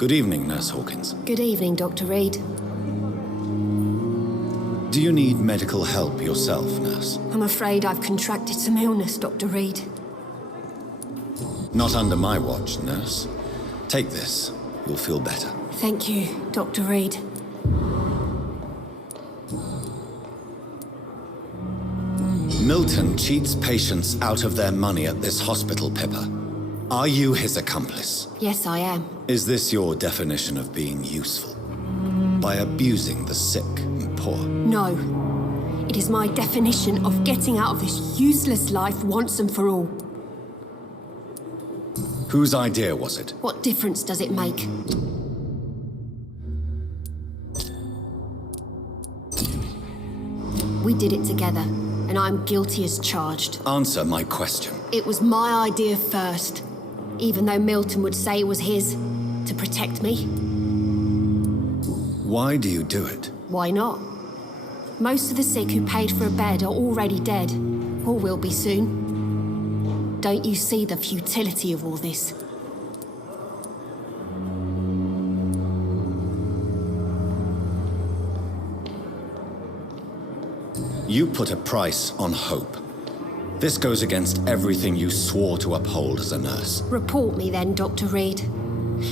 Good evening, Nurse Hawkins. Good evening, Dr. Reed. Do you need medical help yourself, Nurse? I'm afraid I've contracted some illness, Dr. Reed. Not under my watch, Nurse. Take this. You'll feel better. Thank you, Dr. Reed. Milton cheats patients out of their money at this hospital, Pippa. Are you his accomplice? Yes, I am. Is this your definition of being useful? By abusing the sick and poor? No. It is my definition of getting out of this useless life once and for all. Whose idea was it? What difference does it make? We did it together, and I'm guilty as charged. Answer my question. It was my idea first, even though Milton would say it was his, to protect me. Why do you do it? Why not? Most of the sick who paid for a bed are already dead, or will be soon. Don't you see the futility of all this? You put a price on hope. This goes against everything you swore to uphold as a nurse. Report me then, Dr. Reed.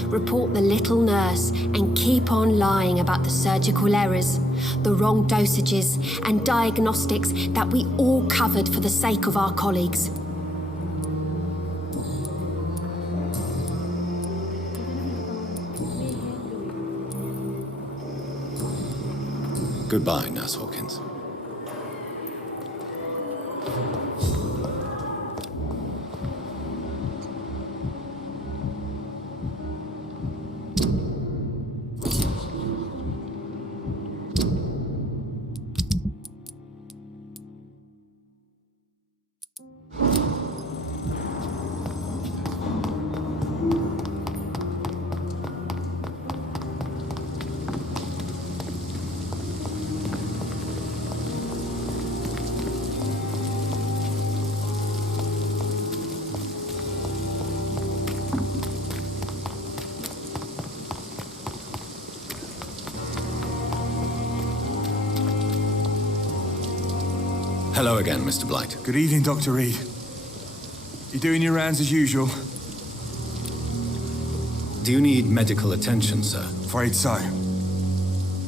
Report the little nurse and keep on lying about the surgical errors, the wrong dosages and diagnostics that we all covered for the sake of our colleagues. Goodbye, Nurse Hawkins. Hello again, Mr. Blight. Good evening, Dr. Reed. You doing your rounds as usual? Do you need medical attention, sir? Afraid so.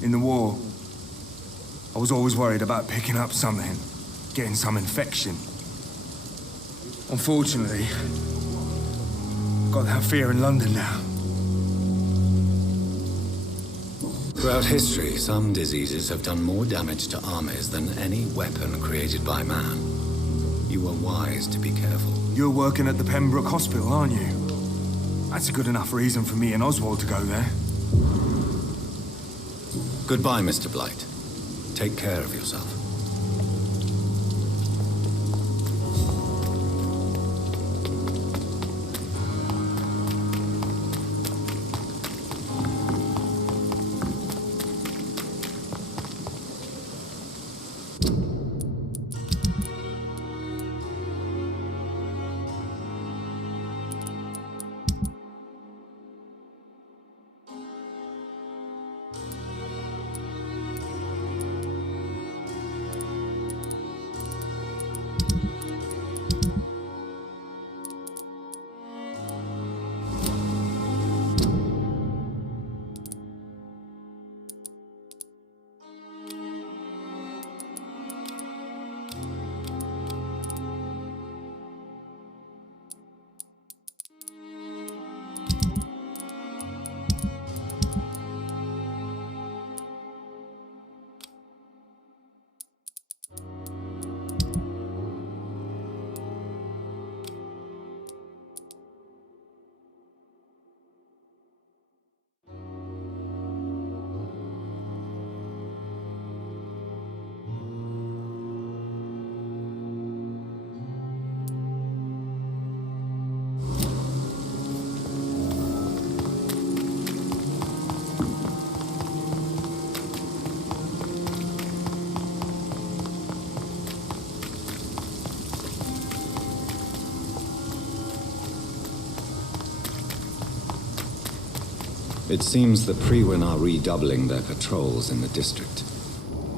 In the war, I was always worried about picking up something, getting some infection. Unfortunately, I've got that fear in London now. Throughout history, some diseases have done more damage to armies than any weapon created by man. You were wise to be careful. You're working at the Pembroke Hospital, aren't you? That's a good enough reason for me and Oswald to go there. Goodbye, Mr. Blight. Take care of yourself. It seems the Priwen are redoubling their patrols in the district.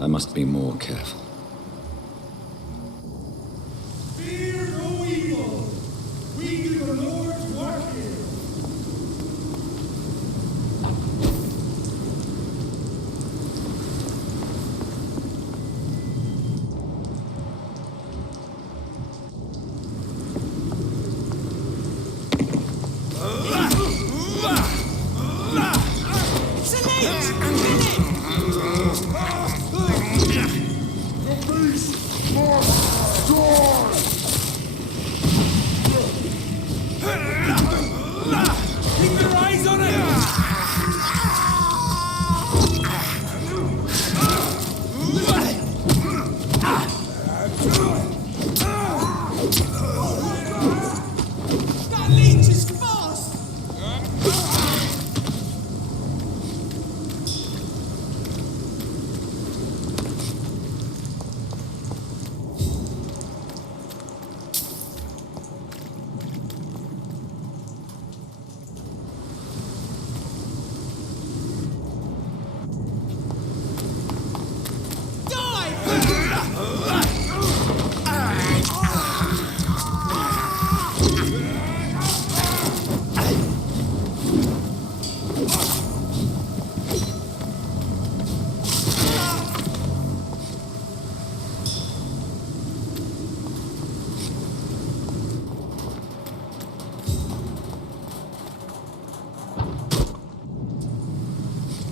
I must be more careful. Fear no evil! We do the Lord's work here! Keep your eyes on it! That leech is fast!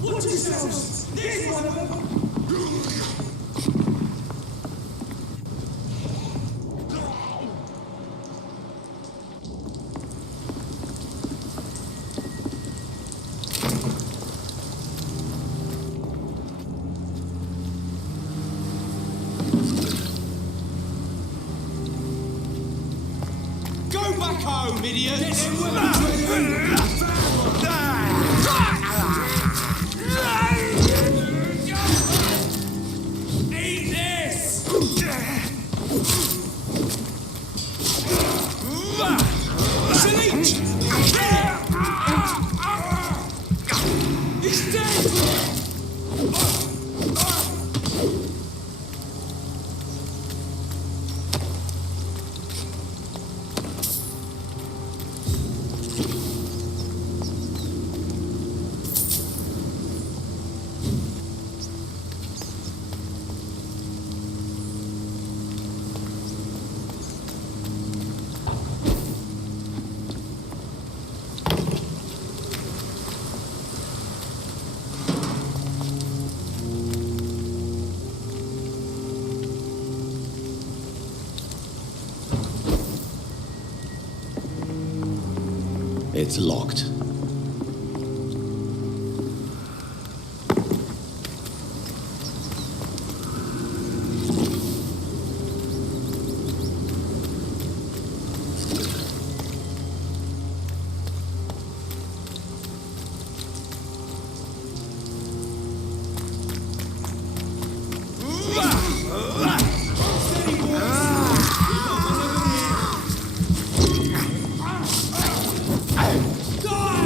Watch yourselves! This one of them! Go back home, idiots! Eat this! Sleep! He's dead! It's locked. Die!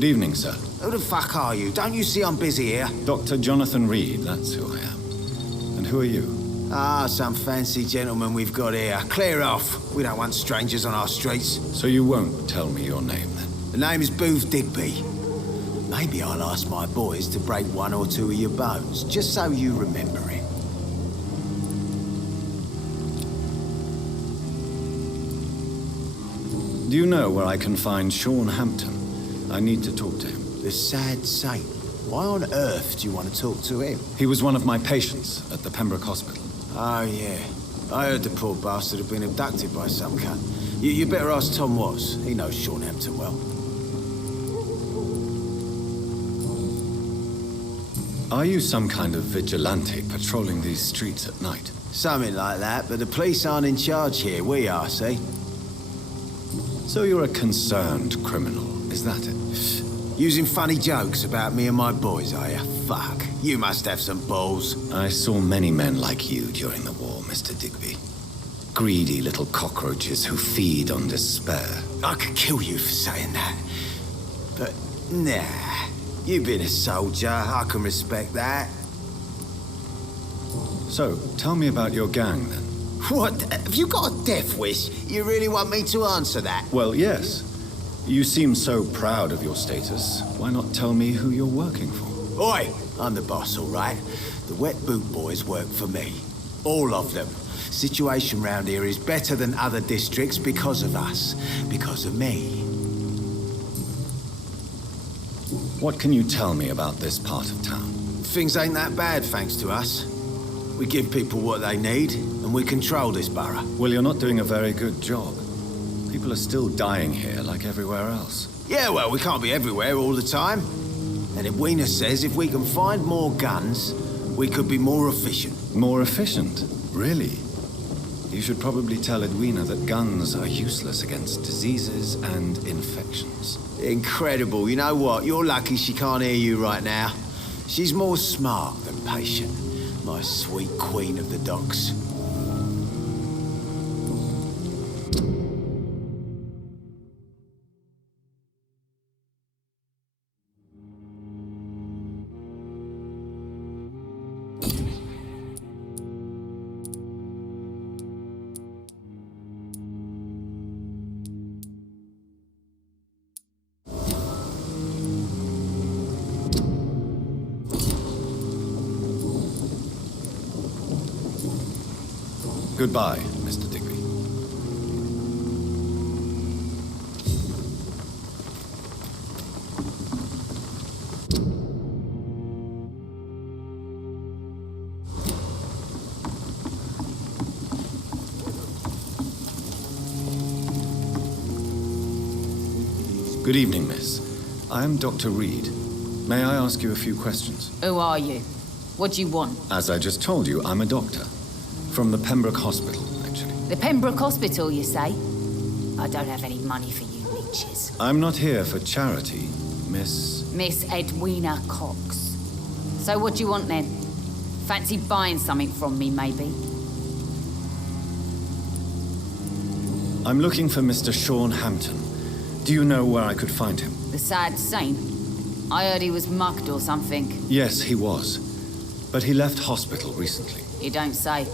Good evening, sir. Who the fuck are you? Don't you see I'm busy here? Dr. Jonathan Reed, that's who I am. And who are you? Ah, some fancy gentleman we've got here. Clear off. We don't want strangers on our streets. So you won't tell me your name, then? The name is Booth Digby. Maybe I'll ask my boys to break one or two of your bones, just so you remember it. Do you know where I can find Sean Hampton? I need to talk to him. The sad saint. Why on earth do you want to talk to him? He was one of my patients at the Pembroke Hospital. Oh, yeah. I heard the poor bastard had been abducted by some cunt. You better ask Tom Watts. He knows Sean Hampton well. Are you some kind of vigilante patrolling these streets at night? Something like that, but the police aren't in charge here. We are, see? So you're a concerned criminal, is that it? Using funny jokes about me and my boys, are you? Fuck. You must have some balls. I saw many men like you during the war, Mr. Digby. Greedy little cockroaches who feed on despair. I could kill you for saying that. But, nah. You've been a soldier. I can respect that. So, tell me about your gang, then. What? Have you got a death wish? You really want me to answer that? Well, yes. You seem so proud of your status. Why not tell me who you're working for? Oi! I'm the boss, all right? The Wet Boot Boys work for me. All of them. Situation round here is better than other districts because of us. Because of me. What can you tell me about this part of town? Things ain't that bad, thanks to us. We give people what they need, and we control this borough. Well, you're not doing a very good job. People are still dying here like everywhere else. Yeah, well, we can't be everywhere all the time. And Edwina says if we can find more guns, we could be more efficient. More efficient? Really? You should probably tell Edwina that guns are useless against diseases and infections. Incredible. You know what? You're lucky she can't hear you right now. She's more smart than patient. My sweet queen of the docks. Goodbye, Mr. Digby. Good evening, miss. I am Dr. Reed. May I ask you a few questions? Who are you? What do you want? As I just told you, I'm a doctor. From the Pembroke Hospital, actually. The Pembroke Hospital, you say? I don't have any money for you leeches. I'm not here for charity, Miss... Miss Edwina Cox. So what do you want then? Fancy buying something from me, maybe? I'm looking for Mr. Sean Hampton. Do you know where I could find him? The sad saint? I heard he was mugged or something. Yes, he was. But he left hospital recently. You don't say.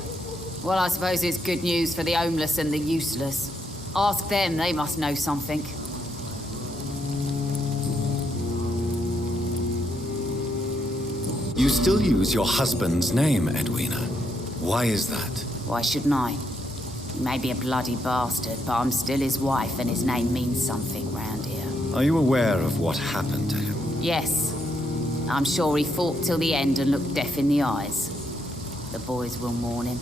Well, I suppose it's good news for the homeless and the useless. Ask them, they must know something. You still use your husband's name, Edwina. Why is that? Why shouldn't I? He may be a bloody bastard, but I'm still his wife and his name means something round here. Are you aware of what happened to him? Yes. I'm sure he fought till the end and looked death in the eyes. The boys will mourn him.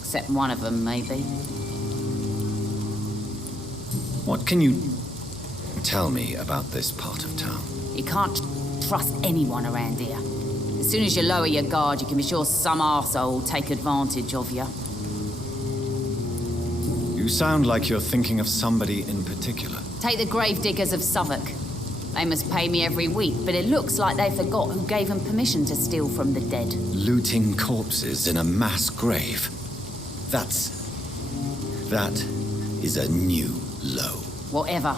Except one of them, maybe. What can you tell me about this part of town? You can't trust anyone around here. As soon as you lower your guard, you can be sure some arsehole will take advantage of you. You sound like you're thinking of somebody in particular. Take the gravediggers of Southwark. They must pay me every week, but it looks like they forgot who gave them permission to steal from the dead. Looting corpses in a mass grave. That is a new low. Whatever.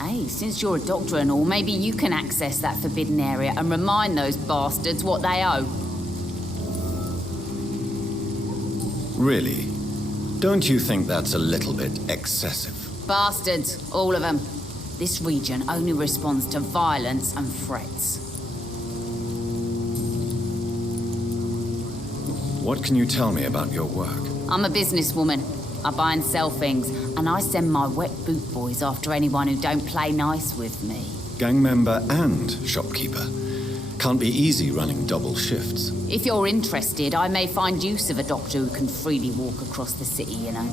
Hey, since you're a doctor and all, maybe you can access that forbidden area and remind those bastards what they owe. Really? Don't you think that's a little bit excessive? Bastards, all of them. This region only responds to violence and threats. What can you tell me about your work? I'm a businesswoman. I buy and sell things, and I send my wet boot boys after anyone who don't play nice with me. Gang member and shopkeeper. Can't be easy running double shifts. If you're interested, I may find use of a doctor who can freely walk across the city, you know.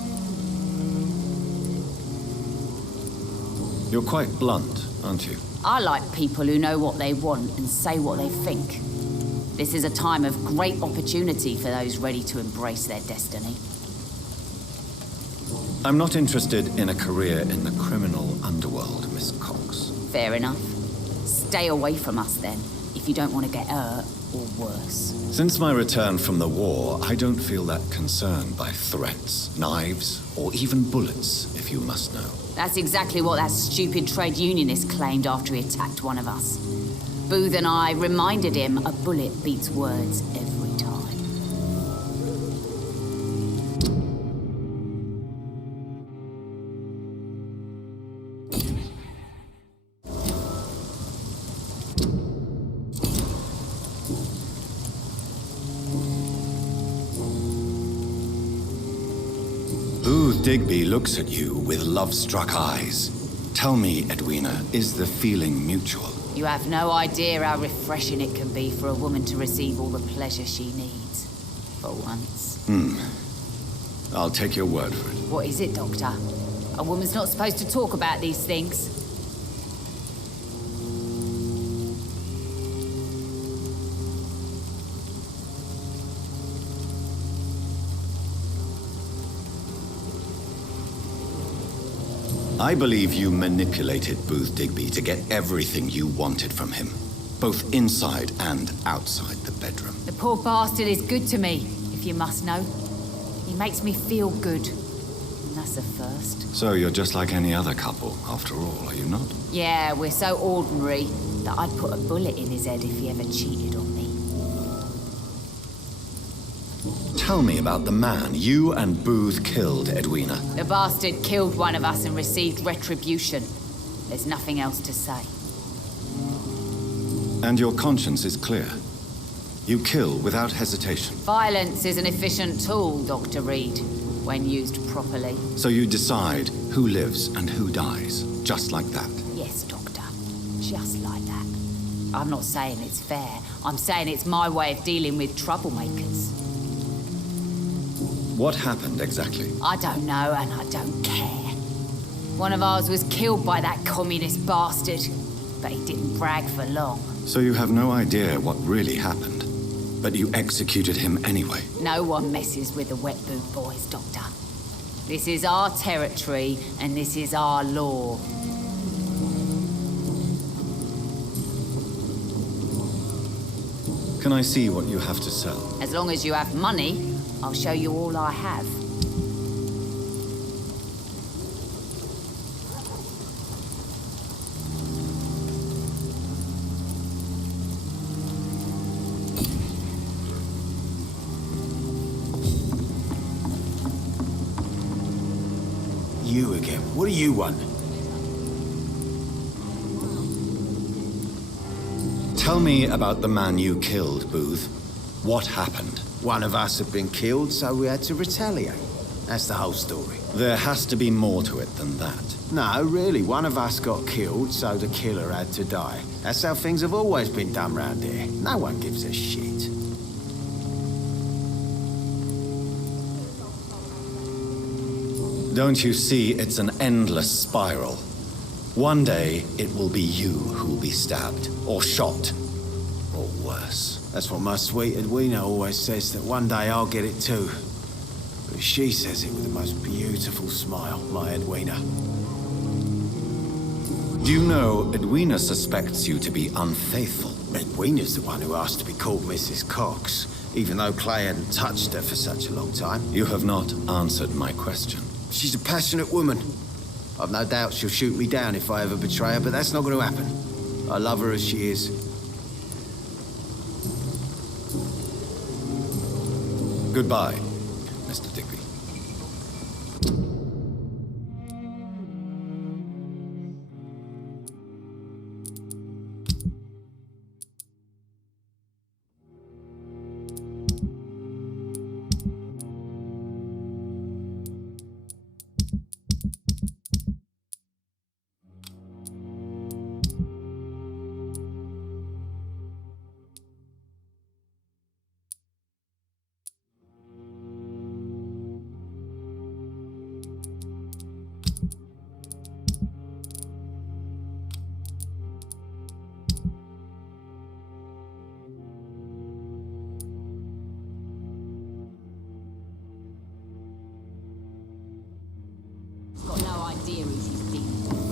You're quite blunt, aren't you? I like people who know what they want and say what they think. This is a time of great opportunity for those ready to embrace their destiny. I'm not interested in a career in the criminal underworld, Miss Cox. Fair enough. Stay away from us then, if you don't want to get hurt or worse. Since my return from the war, I don't feel that concerned by threats, knives, or even bullets, if you must know. That's exactly what that stupid trade unionist claimed after he attacked one of us. Booth and I reminded him a bullet beats words every time. Booth Digby looks at you with love-struck eyes. Tell me, Edwina, is the feeling mutual? You have no idea how refreshing it can be for a woman to receive all the pleasure she needs. For once. I'll take your word for it. What is it, Doctor? A woman's not supposed to talk about these things. I believe you manipulated Booth Digby to get everything you wanted from him, both inside and outside the bedroom. The poor bastard is good to me, if you must know. He makes me feel good. And that's a first. So you're just like any other couple, after all, are you not? Yeah, we're so ordinary that I'd put a bullet in his head if he ever cheated on me. Tell me about the man you and Booth killed, Edwina. The bastard killed one of us and received retribution. There's nothing else to say. And your conscience is clear. You kill without hesitation. Violence is an efficient tool, Dr. Reed, when used properly. So you decide who lives and who dies, just like that. Yes, Doctor. Just like that. I'm not saying it's fair. I'm saying it's my way of dealing with troublemakers. What happened exactly? I don't know, and I don't care. One of ours was killed by that communist bastard, but he didn't brag for long. So you have no idea what really happened, but you executed him anyway. No one messes with the wet boot boys, Doctor. This is our territory, and this is our law. Can I see what you have to sell? As long as you have money, I'll show you all I have. You again. What do you want? Tell me about the man you killed, Booth. What happened? One of us had been killed, so we had to retaliate. That's the whole story. There has to be more to it than that. No, really, one of us got killed, so the killer had to die. That's how things have always been done round here. No one gives a shit. Don't you see it's an endless spiral? One day, it will be you who'll be stabbed, or shot, or worse. That's what my sweet Edwina always says, that one day I'll get it too. But she says it with the most beautiful smile, my Edwina. Do you know Edwina suspects you to be unfaithful? Edwina's the one who asked to be called Mrs. Cox, even though Clay hadn't touched her for such a long time. You have not answered my question. She's a passionate woman. I've no doubt she'll shoot me down if I ever betray her, but that's not going to happen. I love her as she is. Goodbye, Mr. Mr. Digby. Got no idea who she's dealing with.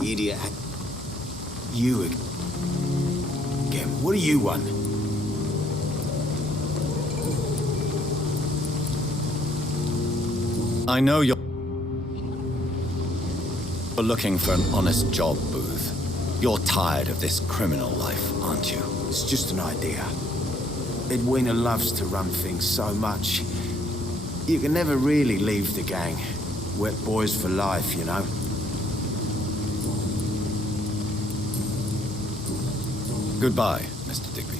Idiot. You again. What do you want? I know you're looking for an honest job, Booth. You're tired of this criminal life, aren't you? It's just an idea. Edwina loves to run things so much. You can never really leave the gang. Wet boys for life, you know. Goodbye, Mr. Digby.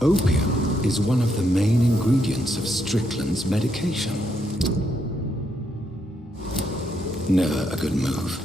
Opium is one of the main ingredients of Strickland's medication. Never a good move.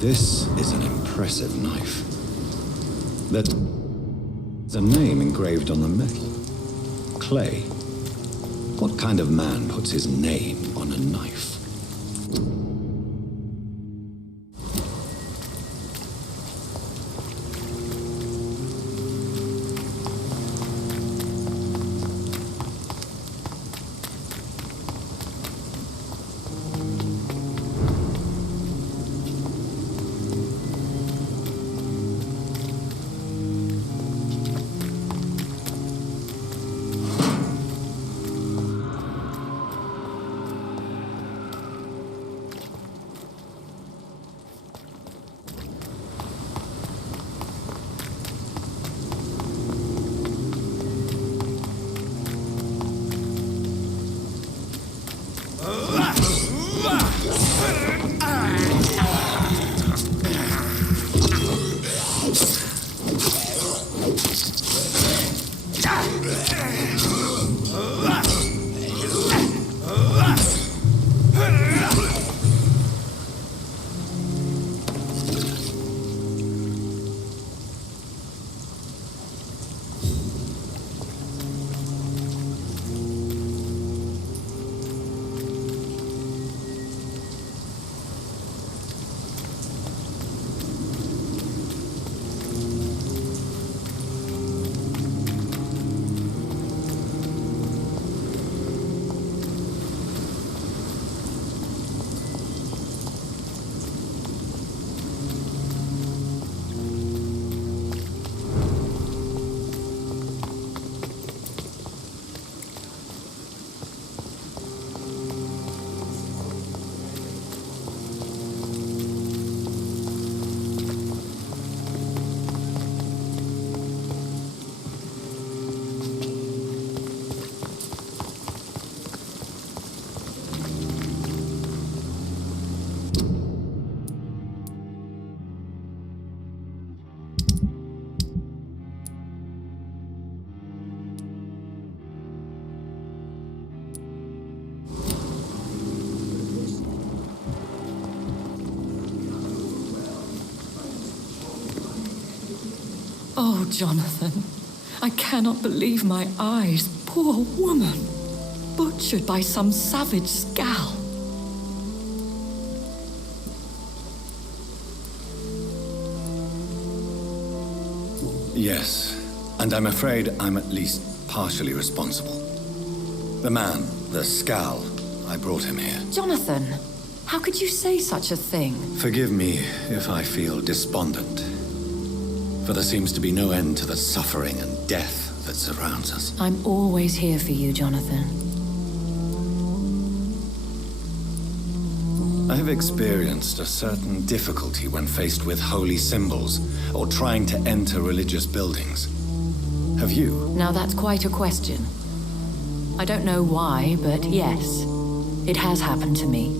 This is an impressive knife. There's a name engraved on the metal. Clay. What kind of man puts his name on a knife? Oh, Jonathan, I cannot believe my eyes. Poor woman, butchered by some savage scowl. Yes, and I'm afraid I'm at least partially responsible. The man, the scowl, I brought him here. Jonathan, how could you say such a thing? Forgive me if I feel despondent, for there seems to be no end to the suffering and death that surrounds us. I'm always here for you, Jonathan. I have experienced a certain difficulty when faced with holy symbols or trying to enter religious buildings. Have you? Now that's quite a question. I don't know why, but yes, it has happened to me.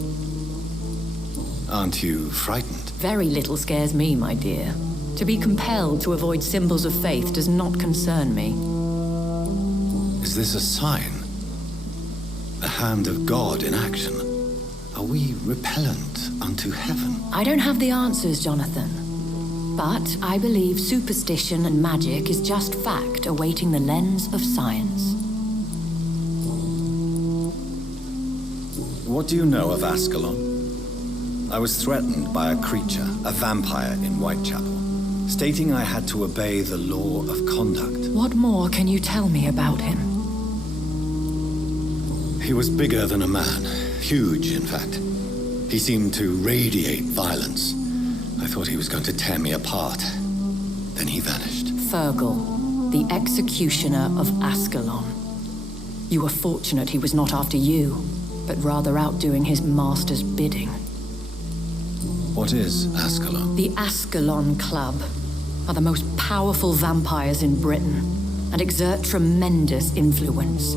Aren't you frightened? Very little scares me, my dear. To be compelled to avoid symbols of faith does not concern me. Is this a sign? The hand of God in action? Are we repellent unto heaven? I don't have the answers, Jonathan. But I believe superstition and magic is just fact awaiting the lens of science. What do you know of Ascalon? I was threatened by a creature, a vampire in Whitechapel, stating I had to obey the law of conduct. What more can you tell me about him? He was bigger than a man. Huge, in fact. He seemed to radiate violence. I thought he was going to tear me apart. Then he vanished. Fergal, the executioner of Ascalon. You were fortunate he was not after you, but rather out doing his master's bidding. What is Ascalon? The Ascalon Club are the most powerful vampires in Britain and exert tremendous influence.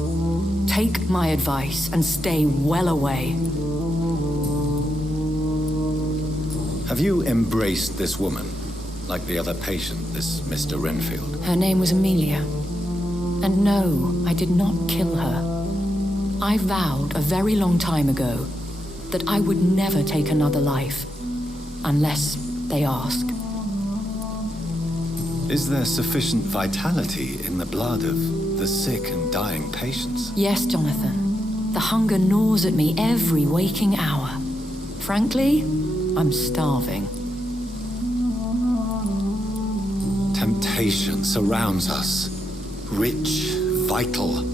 Take my advice and stay well away. Have you embraced this woman, like the other patient, this Mr. Renfield? Her name was Amelia. And no, I did not kill her. I vowed a very long time ago that I would never take another life, unless they ask. Is there sufficient vitality in the blood of the sick and dying patients? Yes, Jonathan. The hunger gnaws at me every waking hour. Frankly, I'm starving. Temptation surrounds us. Rich, vital.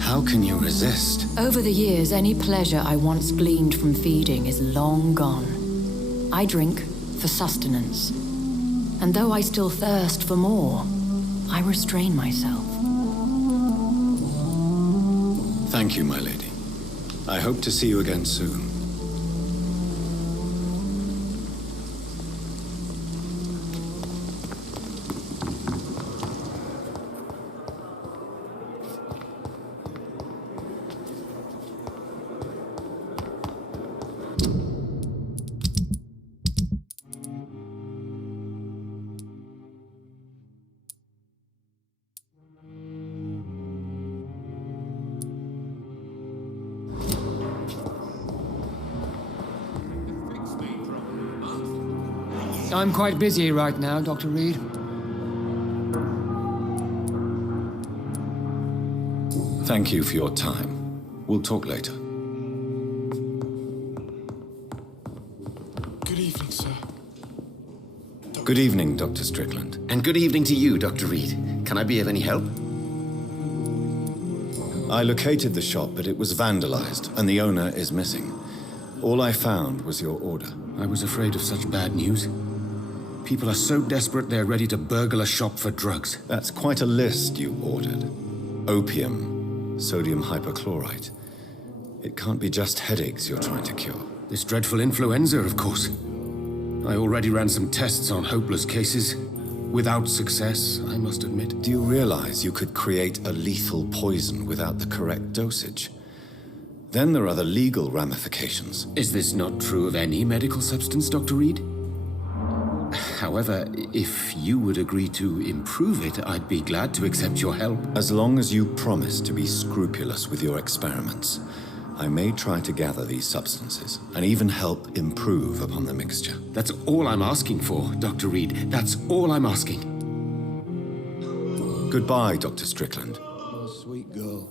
How can you resist? Over the years, any pleasure I once gleaned from feeding is long gone. I drink for sustenance. And though I still thirst for more, I restrain myself. Thank you, my lady. I hope to see you again soon. I'm quite busy right now, Dr. Reed. Thank you for your time. We'll talk later. Good evening, sir. Good evening, Dr. Strickland. And good evening to you, Dr. Reed. Can I be of any help? I located the shop, but it was vandalized, and the owner is missing. All I found was your order. I was afraid of such bad news. People are so desperate they're ready to burgle a shop for drugs. That's quite a list you ordered. Opium, sodium hypochlorite. It can't be just headaches you're trying to cure. This dreadful influenza, of course. I already ran some tests on hopeless cases. Without success, I must admit. Do you realize you could create a lethal poison without the correct dosage? Then there are the legal ramifications. Is this not true of any medical substance, Dr. Reed? However, if you would agree to improve it, I'd be glad to accept your help. As long as you promise to be scrupulous with your experiments, I may try to gather these substances and even help improve upon the mixture. That's all I'm asking for, Dr. Reed. That's all I'm asking. Goodbye, Dr. Strickland. Oh, sweet girl.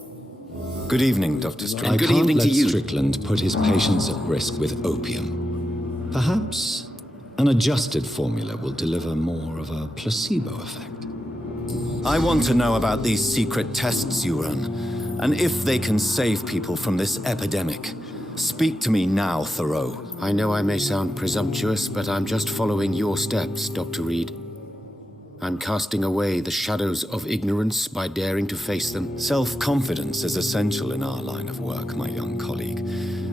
Good evening, Dr. Strickland. And good evening to you. Strickland put his patients at risk with opium. Perhaps an adjusted formula will deliver more of a placebo effect. I want to know about these secret tests you run, and if they can save people from this epidemic. Speak to me now, Thoreau. I know I may sound presumptuous, but I'm just following your steps, Dr. Reed. I'm casting away the shadows of ignorance by daring to face them. Self-confidence is essential in our line of work, my young colleague,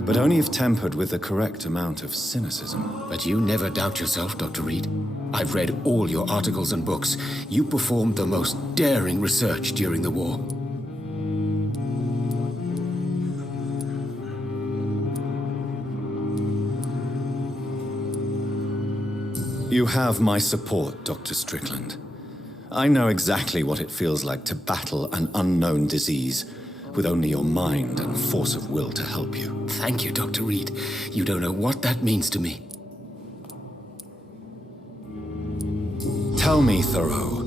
but only if tempered with the correct amount of cynicism. But you never doubt yourself, Dr. Reed. I've read all your articles and books. You performed the most daring research during the war. You have my support, Dr. Strickland. I know exactly what it feels like to battle an unknown disease with only your mind and force of will to help you. Thank you, Dr. Reed. You don't know what that means to me. Tell me, Thoreau,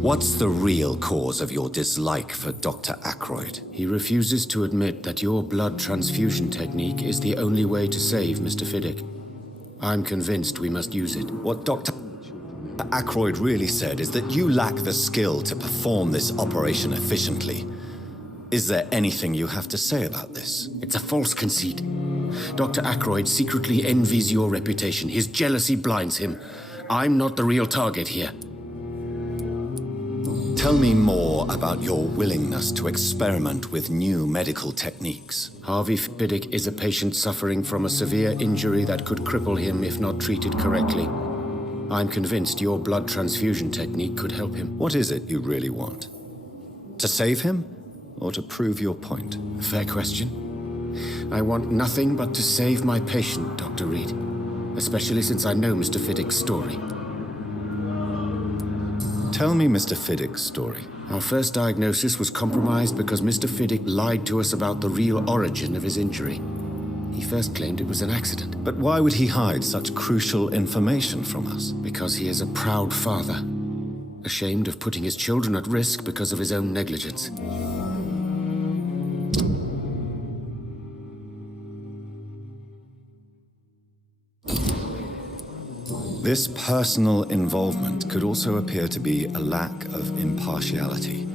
what's the real cause of your dislike for Dr. Ackroyd? He refuses to admit that your blood transfusion technique is the only way to save Mr. Fiddick. I'm convinced we must use it. What Dr. Ackroyd really said is that you lack the skill to perform this operation efficiently. Is there anything you have to say about this? It's a false conceit. Dr. Ackroyd secretly envies your reputation. His jealousy blinds him. I'm not the real target here. Tell me more about your willingness to experiment with new medical techniques. Harvey Fiddick is a patient suffering from a severe injury that could cripple him if not treated correctly. I'm convinced your blood transfusion technique could help him. What is it you really want? To save him, or to prove your point? Fair question. I want nothing but to save my patient, Dr. Reed. Especially since I know Mr. Fiddick's story. Tell me Mr. Fiddick's story. Our first diagnosis was compromised because Mr. Fiddick lied to us about the real origin of his injury. He first claimed it was an accident. But why would he hide such crucial information from us? Because he is a proud father, ashamed of putting his children at risk because of his own negligence. This personal involvement could also appear to be a lack of impartiality.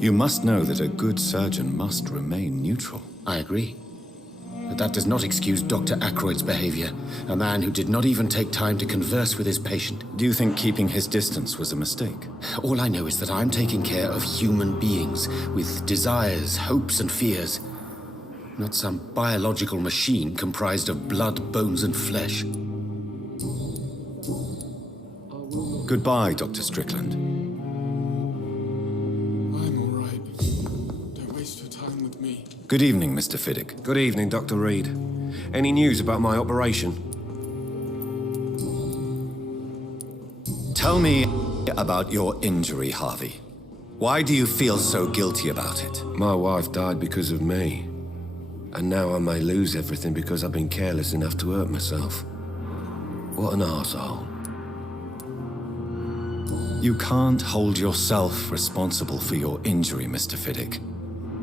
You must know that a good surgeon must remain neutral. I agree. But that does not excuse Dr. Ackroyd's behavior, a man who did not even take time to converse with his patient. Do you think keeping his distance was a mistake? All I know is that I'm taking care of human beings with desires, hopes, and fears. Not some biological machine comprised of blood, bones, and flesh. Goodbye, Dr. Strickland. I'm all right. Don't waste your time with me. Good evening, Mr. Fiddick. Good evening, Dr. Reed. Any news about my operation? Tell me about your injury, Harvey. Why do you feel so guilty about it? My wife died because of me. And now I may lose everything because I've been careless enough to hurt myself. What an arsehole. You can't hold yourself responsible for your injury, Mr. Fiddick,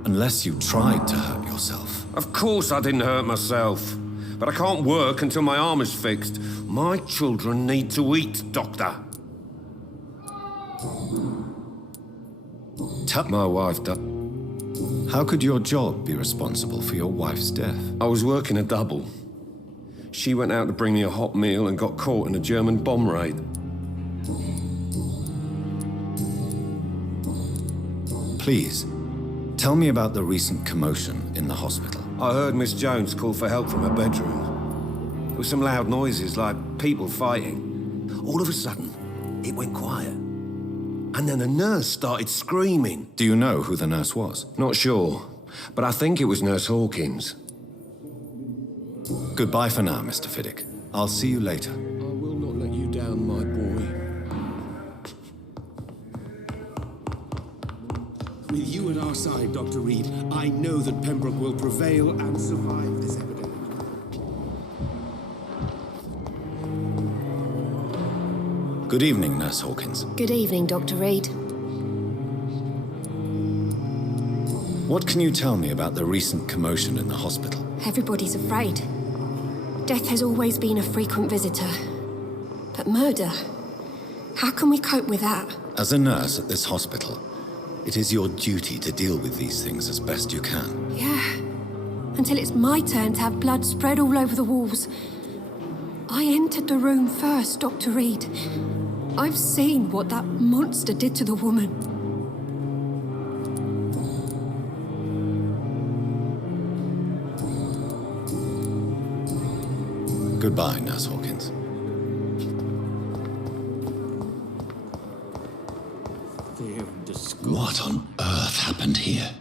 unless you tried to hurt yourself. Of course I didn't hurt myself. But I can't work until my arm is fixed. My children need to eat, Doctor. My wife died. How could your job be responsible for your wife's death? I was working a double. She went out to bring me a hot meal and got caught in a German bomb raid. Please, tell me about the recent commotion in the hospital. I heard Miss Jones call for help from her bedroom. There were some loud noises, like people fighting. All of a sudden, it went quiet. And then the nurse started screaming. Do you know who the nurse was? Not sure, but I think it was Nurse Hawkins. Goodbye for now, Mr. Fiddick. I'll see you later. I will not let you down, my boy. With you at our side, Dr. Reed, I know that Pembroke will prevail and survive this epidemic. Good evening, Nurse Hawkins. Good evening, Dr. Reed. What can you tell me about the recent commotion in the hospital? Everybody's afraid. Death has always been a frequent visitor. But murder? How can we cope with that? As a nurse at this hospital, it is your duty to deal with these things as best you can. Yeah. Until it's my turn to have blood spread all over the walls. I entered the room first, Dr. Reed. I've seen what that monster did to the woman. Goodbye, Nurse Hawkins. What on earth happened here?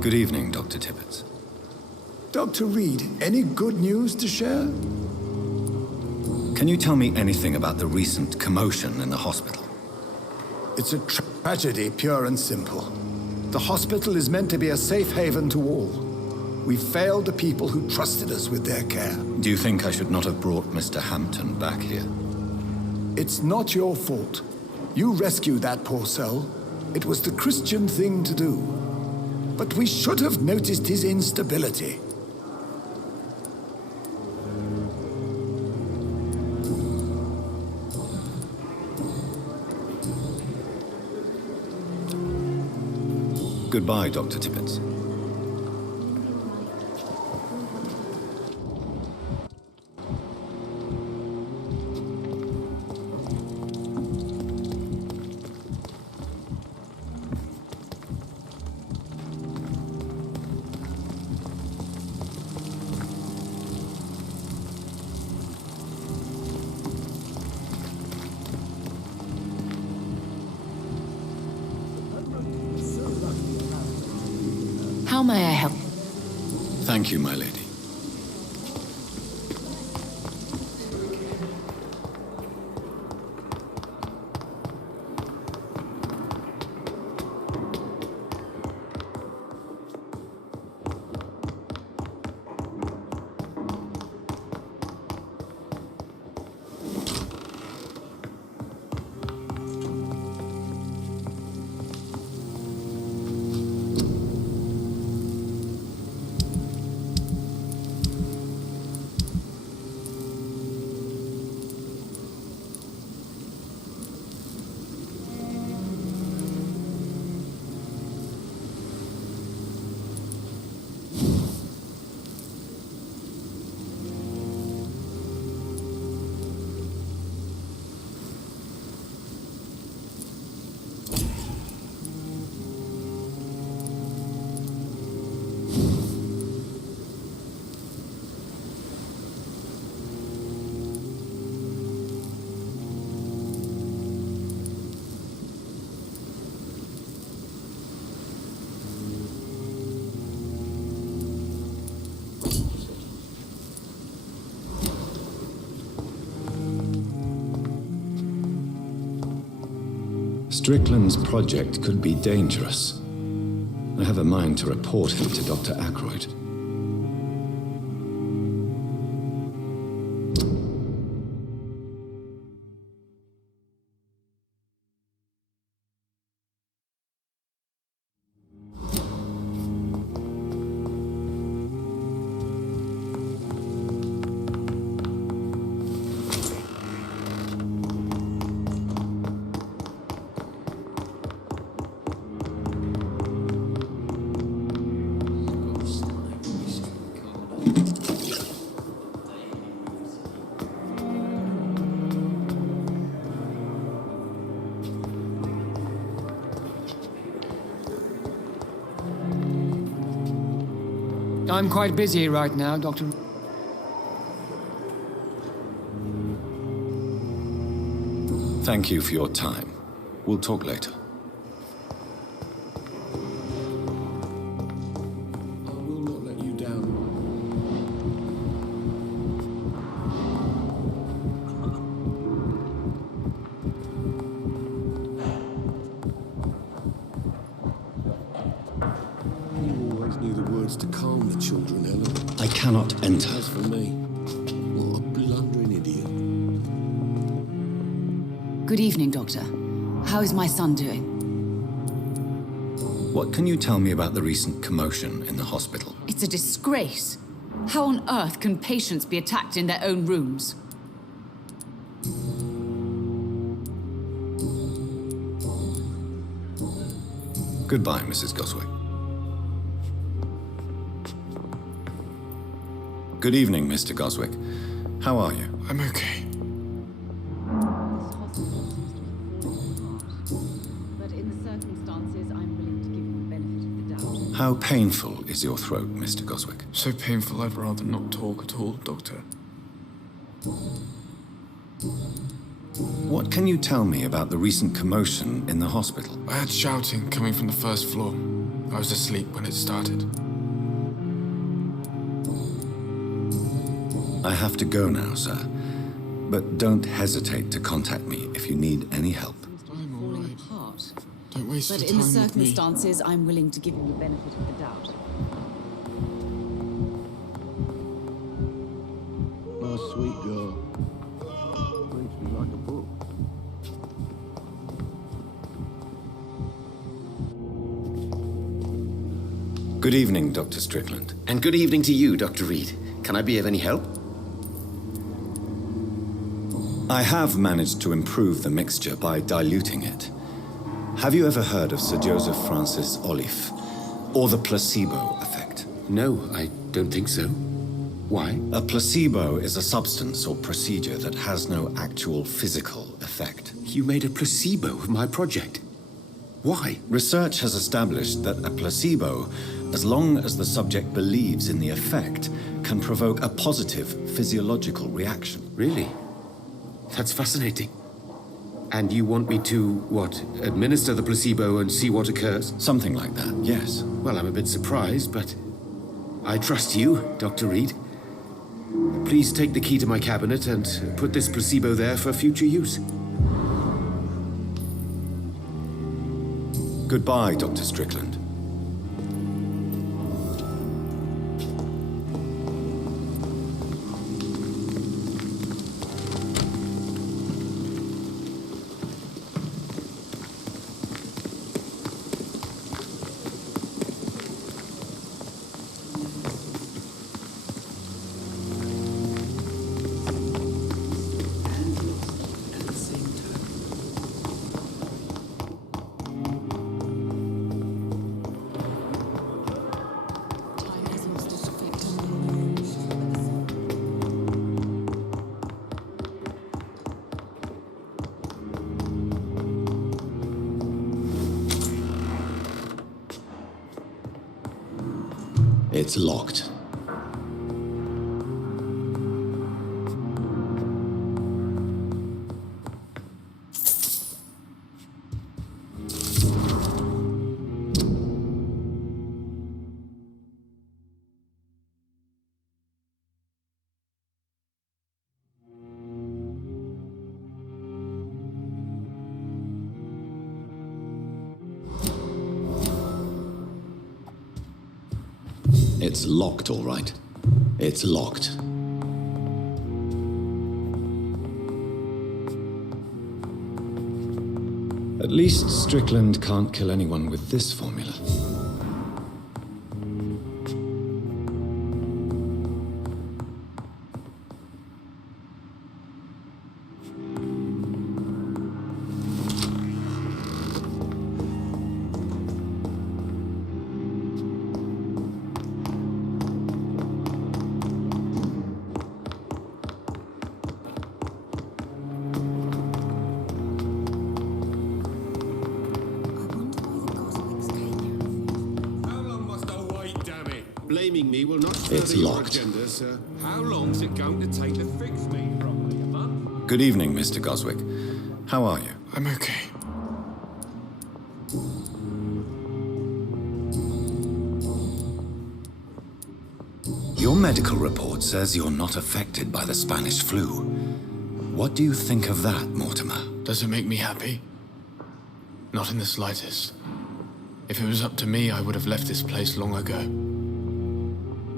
Good evening, Dr. Tippett. Dr. Reed, any good news to share? Can you tell me anything about the recent commotion in the hospital? It's a tragedy, pure and simple. The hospital is meant to be a safe haven to all. We failed the people who trusted us with their care. Do you think I should not have brought Mr. Hampton back here? It's not your fault. You rescued that poor soul. It was the Christian thing to do. But we should have noticed his instability. Goodbye, Dr. Tippett. How may I help? Thank you, my lady. Strickland's project could be dangerous. I have a mind to report him to Dr. Ackroyd. I'm quite busy right now, Doctor. Thank you for your time. We'll talk later. I will not let you down. cannot enter. As for me, what a blundering idiot. Good evening, Doctor. How is my son doing? What can you tell me about the recent commotion in the hospital? It's a disgrace. How on earth can patients be attacked in their own rooms? Goodbye, Mrs. Goswick. Good evening, Mr. Goswick. How are you? I'm okay. But in the circumstances, I'm willing to give you the benefit of the doubt. How painful is your throat, Mr. Goswick? So painful I'd rather not talk at all, Doctor. What can you tell me about the recent commotion in the hospital? I had shouting coming from the first floor. I was asleep when it started. I have to go now, sir. But don't hesitate to contact me if you need any help. I'm all right. Apart. Don't waste But your in the time with me. circumstances, I'm willing to give you the benefit of the doubt. My sweet girl. Reads me like a book. Good evening, Dr. Strickland. And good evening to you, Dr. Reed. Can I be of any help? I have managed to improve the mixture by diluting it. Have you ever heard of Sir Joseph Francis Olive, or the placebo effect? No, I don't think so. Why? A placebo is a substance or procedure that has no actual physical effect. You made a placebo of my project. Why? Research has established that a placebo, as long as the subject believes in the effect, can provoke a positive physiological reaction. Really? That's fascinating. And you want me to, what, administer the placebo and see what occurs? Something like that, yes. Well, I'm a bit surprised, but I trust you, Dr. Reed. Please take the key to my cabinet and put this placebo there for future use. Goodbye, Dr. Strickland. It's locked. It's locked, all right. It's locked. At least Strickland can't kill anyone with this formula. Blaming me will not It's further your locked. agenda, sir. How long's it going to take to fix me properly, man? Good evening, Mr. Goswick. How are you? I'm okay. Your medical report says you're not affected by the Spanish flu. What do you think of that, Mortimer? Does it make me happy? Not in the slightest. If it was up to me, I would have left this place long ago.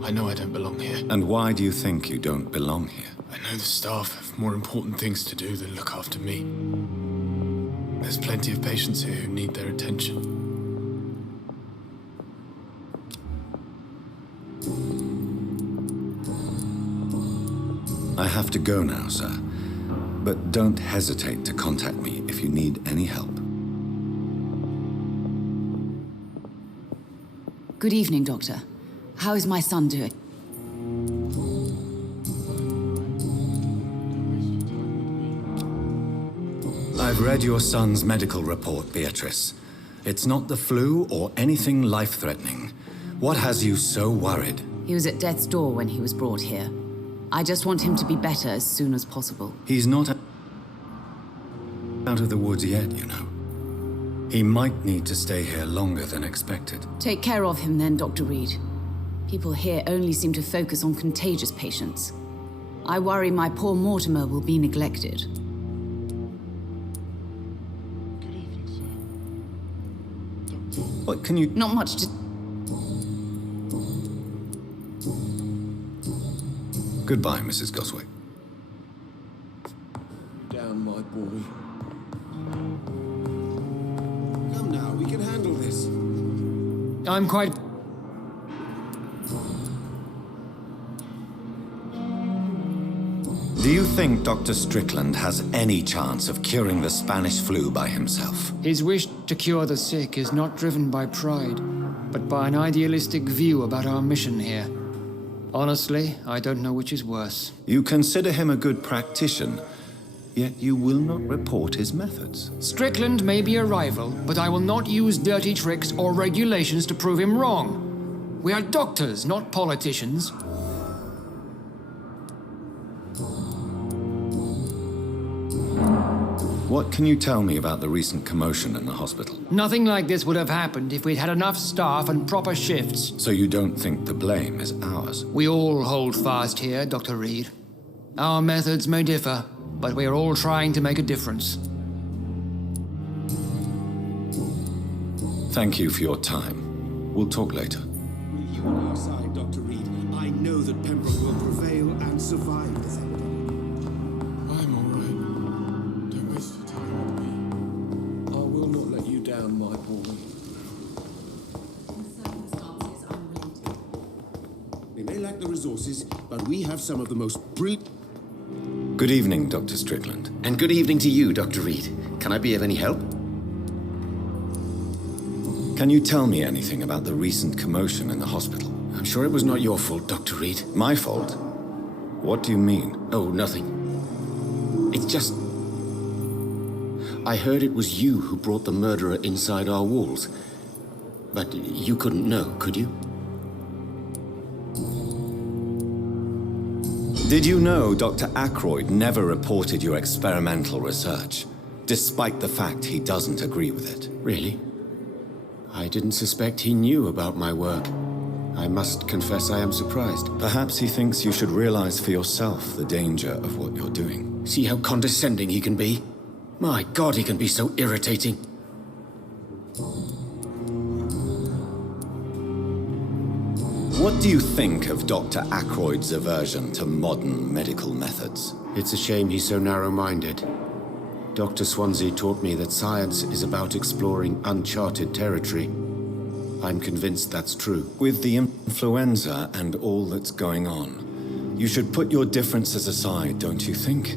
I know I don't belong here. And why do you think you don't belong here? I know the staff have more important things to do than look after me. There's plenty of patients here who need their attention. I have to go now, sir. But don't hesitate to contact me if you need any help. Good evening, Doctor. How is my son doing? I've read your son's medical report, Beatrice. It's not the flu or anything life-threatening. What has you so worried? He was at death's door when he was brought here. I just want him to be better as soon as possible. He's not out of the woods yet, you know. He might need to stay here longer than expected. Take care of him then, Dr. Reed. People here only seem to focus on contagious patients. I worry my poor Mortimer will be neglected. Good evening, sir. Doctor. What can you... Not much to... Goodbye, Mrs. Goswick. Down, my boy. Come now, we can handle this. I'm quite... Do you think Dr. Strickland has any chance of curing the Spanish flu by himself? His wish to cure the sick is not driven by pride, but by an idealistic view about our mission here. Honestly, I don't know which is worse. You consider him a good practitioner, yet you will not report his methods. Strickland may be a rival, but I will not use dirty tricks or regulations to prove him wrong. We are doctors, not politicians. What can you tell me about the recent commotion in the hospital? Nothing like this would have happened if we'd had enough staff and proper shifts. So you don't think the blame is ours? We all hold fast here, Dr. Reed. Our methods may differ, but we are all trying to make a difference. Thank you for your time. We'll talk later. With you on our side, Dr. Reed, I know that Pembroke will prevail and survive this epidemic. I'm all right. Don't waste your time with me. I will not let you down, my boy. We may lack the resources, but we have some of the most brilliant... Good evening, Dr. Strickland. And good evening to you, Dr. Reed. Can I be of any help? Can you tell me anything about the recent commotion in the hospital? I'm sure it was not your fault, Dr. Reed. My fault? What do you mean? Oh, nothing. It's just... I heard it was you who brought the murderer inside our walls. But you couldn't know, could you? Did you know Dr. Ackroyd never reported your experimental research, despite the fact he doesn't agree with it? Really? I didn't suspect he knew about my work. I must confess I am surprised. Perhaps he thinks you should realize for yourself the danger of what you're doing. See how condescending he can be? My God, he can be so irritating. What do you think of Dr. Ackroyd's aversion to modern medical methods? It's a shame he's so narrow-minded. Dr. Swansea taught me that science is about exploring uncharted territory. I'm convinced that's true. With the influenza and all that's going on, you should put your differences aside, don't you think?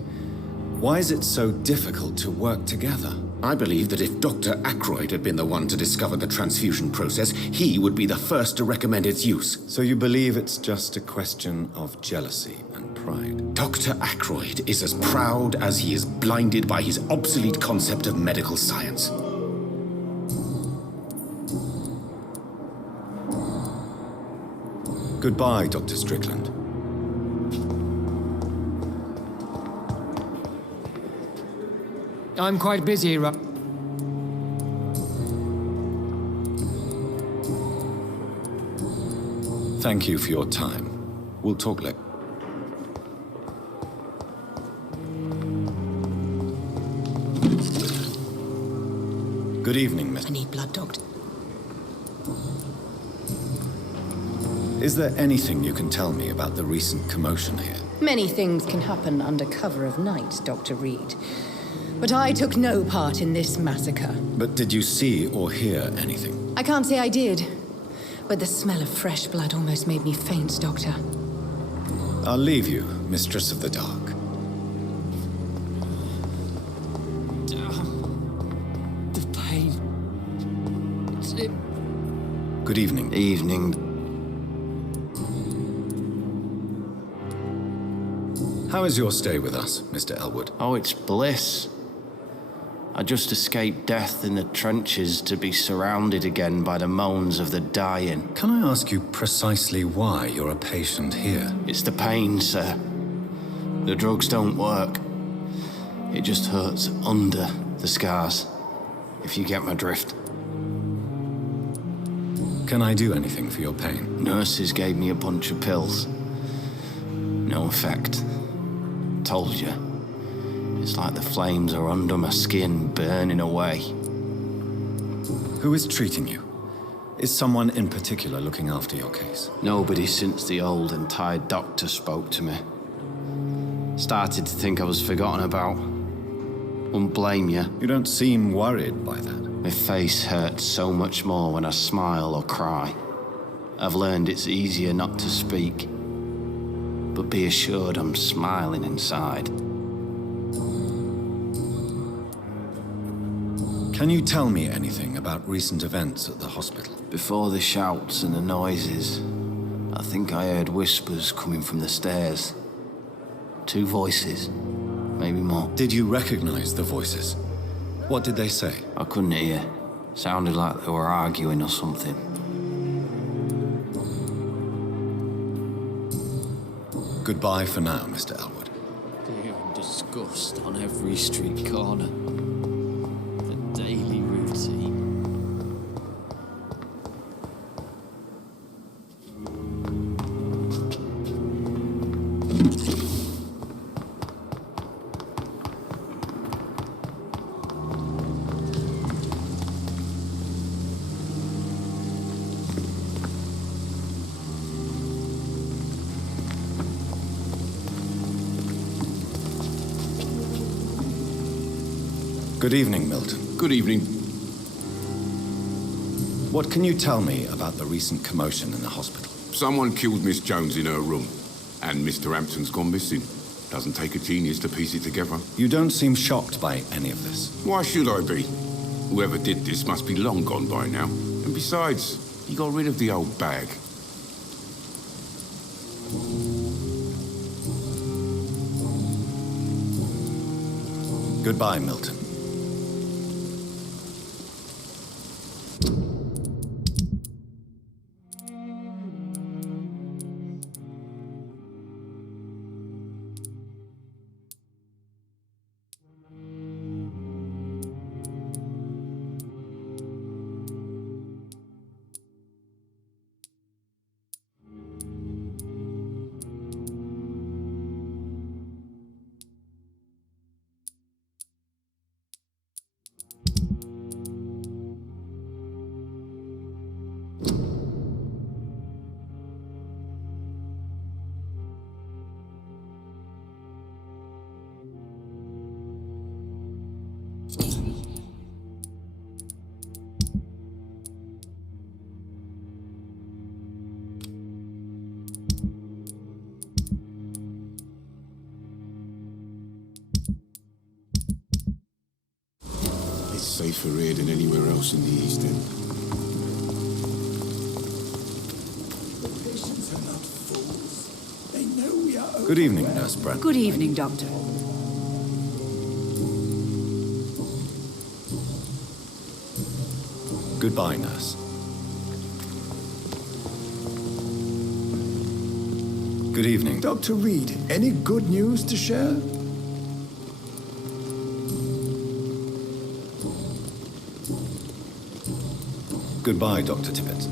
Why is it so difficult to work together? I believe that if Dr. Ackroyd had been the one to discover the transfusion process, he would be the first to recommend its use. So you believe it's just a question of jealousy and pride? Dr. Ackroyd is as proud as he is blinded by his obsolete concept of medical science. Goodbye, Dr. Strickland. I'm quite busy, Thank you for your time. We'll talk later. Good evening, Miss. I need blood, Doctor. Is there anything you can tell me about the recent commotion here? Many things can happen under cover of night, Dr. Reed. But I took no part in this massacre. But did you see or hear anything? I can't say I did. But the smell of fresh blood almost made me faint, Doctor. I'll leave you, Mistress of the Dark. The pain. It's it. Good evening. Evening. How is your stay with us, Mr. Elwood? Oh, it's bliss. I just escaped death in the trenches to be surrounded again by the moans of the dying. Can I ask you precisely why you're a patient here? It's the pain, sir. The drugs don't work. It just hurts under the scars, if you get my drift. Can I do anything for your pain? Nurses gave me a bunch of pills. No effect. Told you. It's like the flames are under my skin, burning away. Who is treating you? Is someone in particular looking after your case? Nobody since the old and tired doctor spoke to me. Started to think I was forgotten about. Wouldn't blame you. You don't seem worried by that. My face hurts so much more when I smile or cry. I've learned it's easier not to speak. But be assured I'm smiling inside. Can you tell me anything about recent events at the hospital? Before the shouts and the noises, I think I heard whispers coming from the stairs. 2 voices, maybe more. Did you recognize the voices? What did they say? I couldn't hear. Sounded like they were arguing or something. Goodbye for now, Mr. Elwood. Fear and disgust on every street corner. The daily routine. Good evening, Milton. Good evening. What can you tell me about the recent commotion in the hospital? Someone killed Miss Jones in her room, and Mr. Hampton's gone missing. Doesn't take a genius to piece it together. You don't seem shocked by any of this. Why should I be? Whoever did this must be long gone by now. And besides, he got rid of the old bag. Goodbye, Milton. It's safer here than anywhere else in the East End. The patients are not fools. They know we are. Good evening, Nurse Brent. Good evening, Doctor. Goodbye, Nurse. Good evening. Dr. Reed, any good news to share? Goodbye, Dr. Tibbet.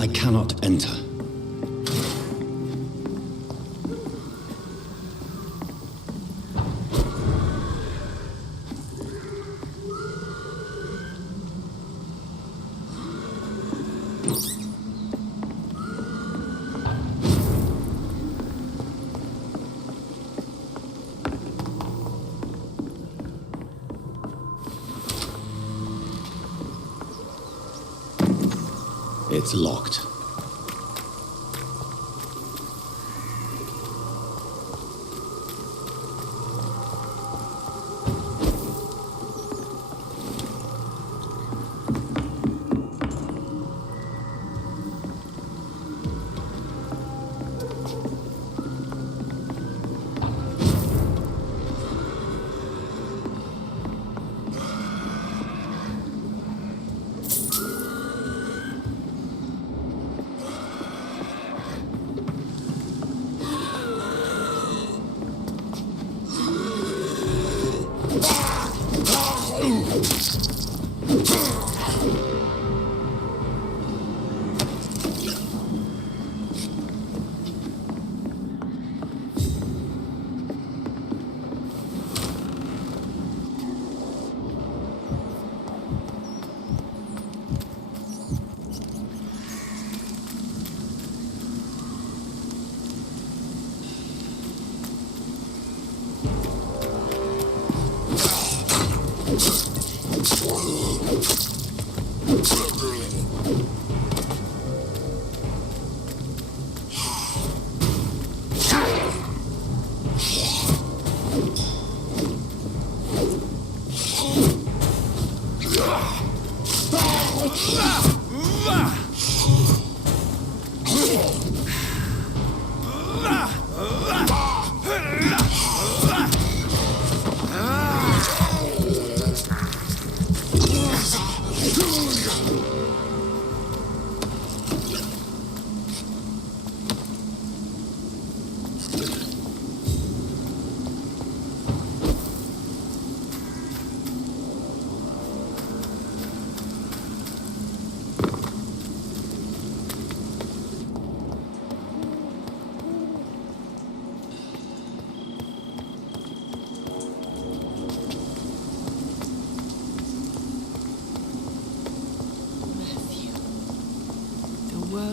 I cannot enter. It's locked.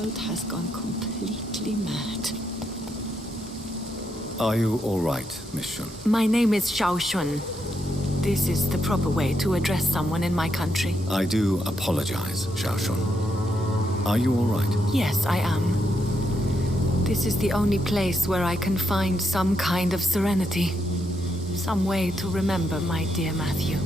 world has gone completely mad. Are you all right, Miss Shun? My name is Xiao Shun. This is the proper way to address someone in my country. I do apologize, Xiao Shun. Are you all right? Yes, I am. This is the only place where I can find some kind of serenity. Some way to remember my dear Matthew.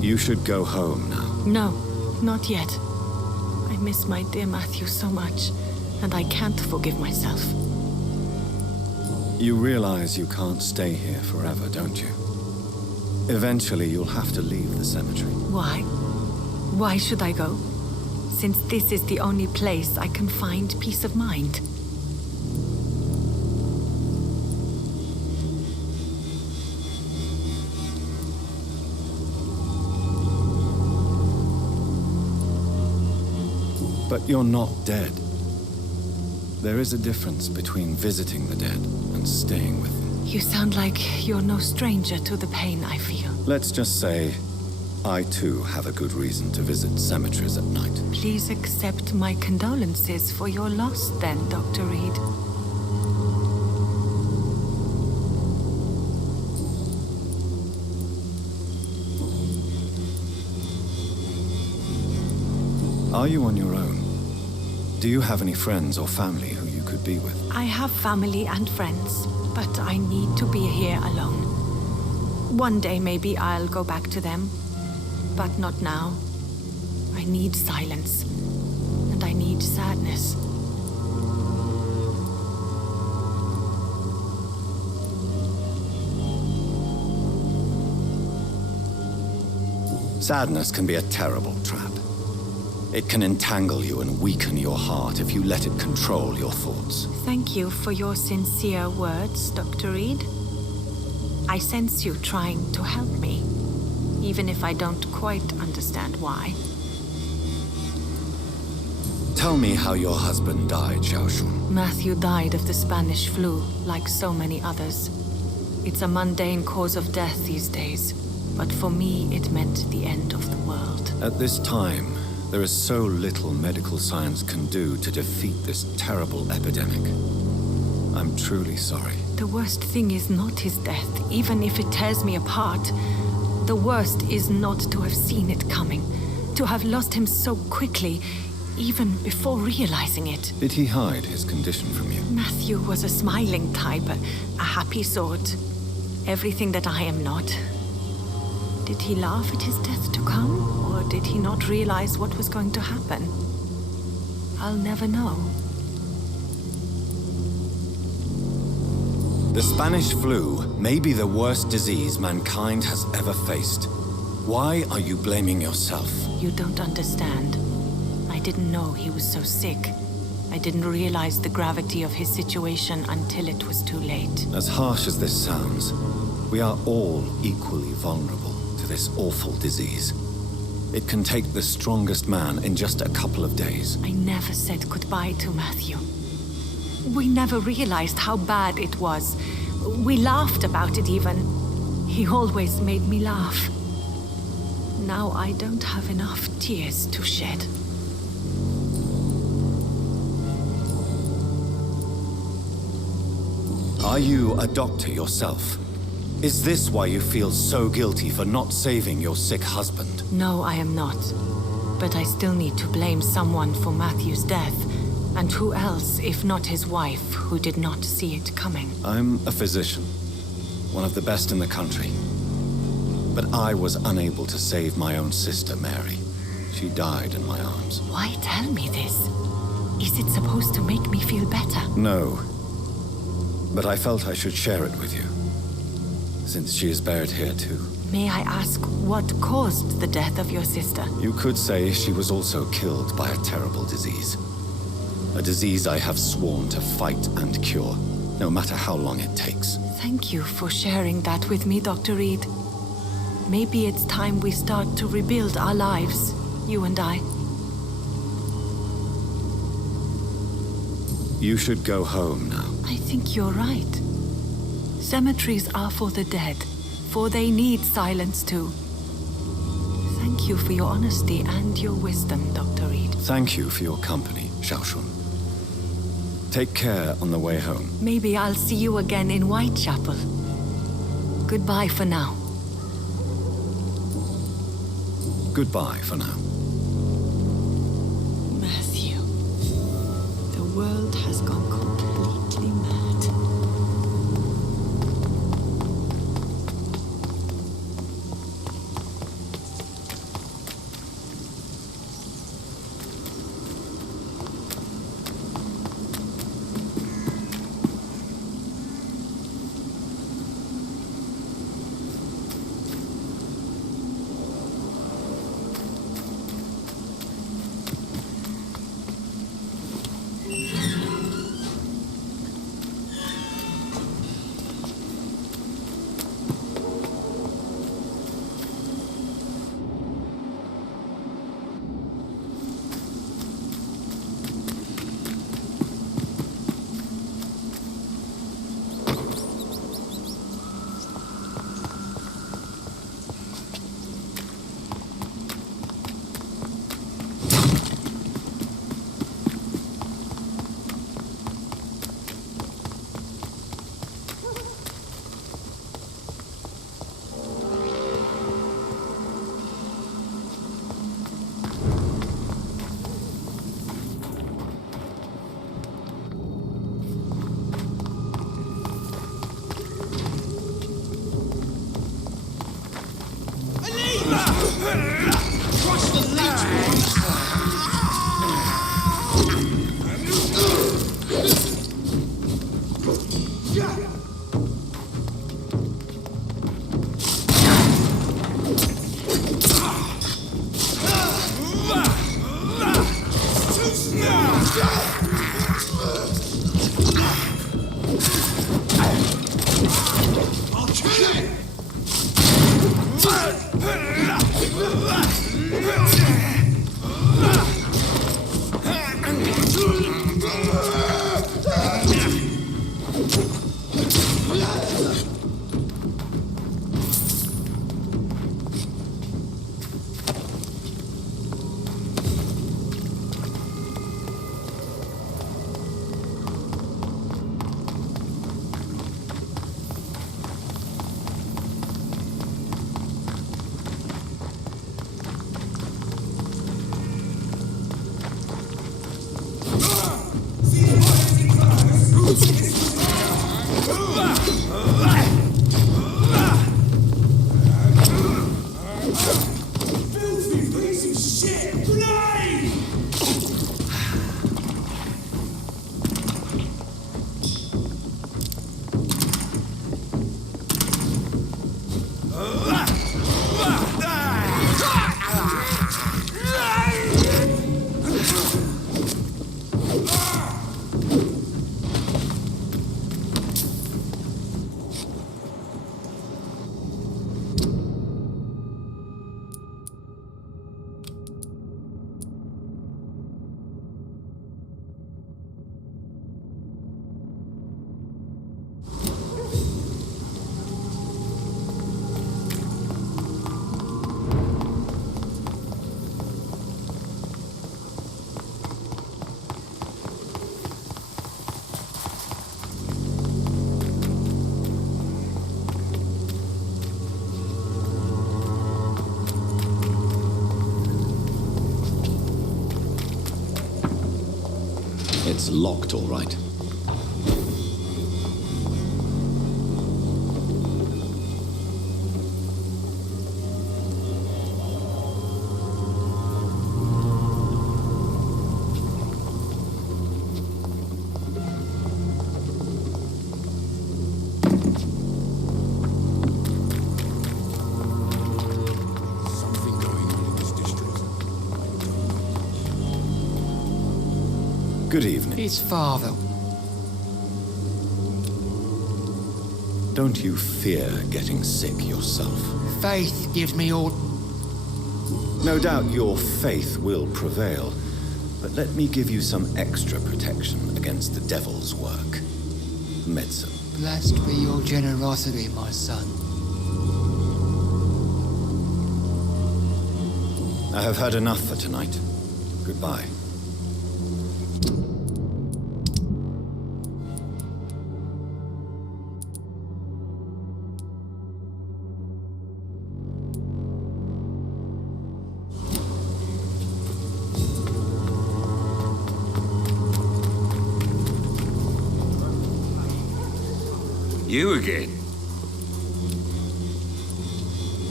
You should go home now. No, not yet. I miss my dear Matthew so much, and I can't forgive myself. You realize you can't stay here forever, don't you? Eventually, you'll have to leave the cemetery. Why? Why should I go? Since this is the only place I can find peace of mind. But you're not dead. There is a difference between visiting the dead and staying with them. You sound like you're no stranger to the pain I feel. Let's just say, I too have a good reason to visit cemeteries at night. Please accept my condolences for your loss then, Dr. Reed. Are you on your own? Do you have any friends or family who you could be with? I have family and friends, but I need to be here alone. One day maybe I'll go back to them, but not now. I need silence, and I need sadness. Sadness can be a terrible trap. It can entangle you and weaken your heart if you let it control your thoughts. Thank you for your sincere words, Dr. Reed. I sense you trying to help me, even if I don't quite understand why. Tell me how your husband died, Xiao Shun. Matthew died of the Spanish flu, like so many others. It's a mundane cause of death these days, but for me it meant the end of the world. At this time, there is so little medical science can do to defeat this terrible epidemic. I'm truly sorry. The worst thing is not his death, even if it tears me apart. The worst is not to have seen it coming, to have lost him so quickly, even before realizing it. Did he hide his condition from you? Matthew was a smiling type, a happy sort. Everything that I am not. Did he laugh at his death to come, or did he not realize what was going to happen? I'll never know. The Spanish flu may be the worst disease mankind has ever faced. Why are you blaming yourself? You don't understand. I didn't know he was so sick. I didn't realize the gravity of his situation until it was too late. As harsh as this sounds, we are all equally vulnerable to this awful disease. It can take the strongest man in just a couple of days. I never said goodbye to Matthew. We never realized how bad it was. We laughed about it even. He always made me laugh. Now I don't have enough tears to shed. Are you a doctor yourself? Is this why you feel so guilty for not saving your sick husband? No, I am not. But I still need to blame someone for Matthew's death. And who else, if not his wife, who did not see it coming? I'm a physician, one of the best in the country. But I was unable to save my own sister, Mary. She died in my arms. Why tell me this? Is it supposed to make me feel better? No. But I felt I should share it with you, since she is buried here too. May I ask what caused the death of your sister? You could say she was also killed by a terrible disease. A disease I have sworn to fight and cure, no matter how long it takes. Thank you for sharing that with me, Dr. Reed. Maybe it's time we start to rebuild our lives, you and I. You should go home now. I think you're right. Cemeteries are for the dead, for they need silence too. Thank you for your honesty and your wisdom, Dr. Reed. Thank you for your company, Xiaoshun. Take care on the way home. Maybe I'll see you again in Whitechapel. Goodbye for now. Goodbye for now. Matthew, the world has gone completely mad. It's locked, all right. Good evening. His father. Don't you fear getting sick yourself? Faith gives me all... No doubt your faith will prevail. But let me give you some extra protection against the devil's work. Medicine. Blessed be your generosity, my son. I have had enough for tonight. Goodbye. You again?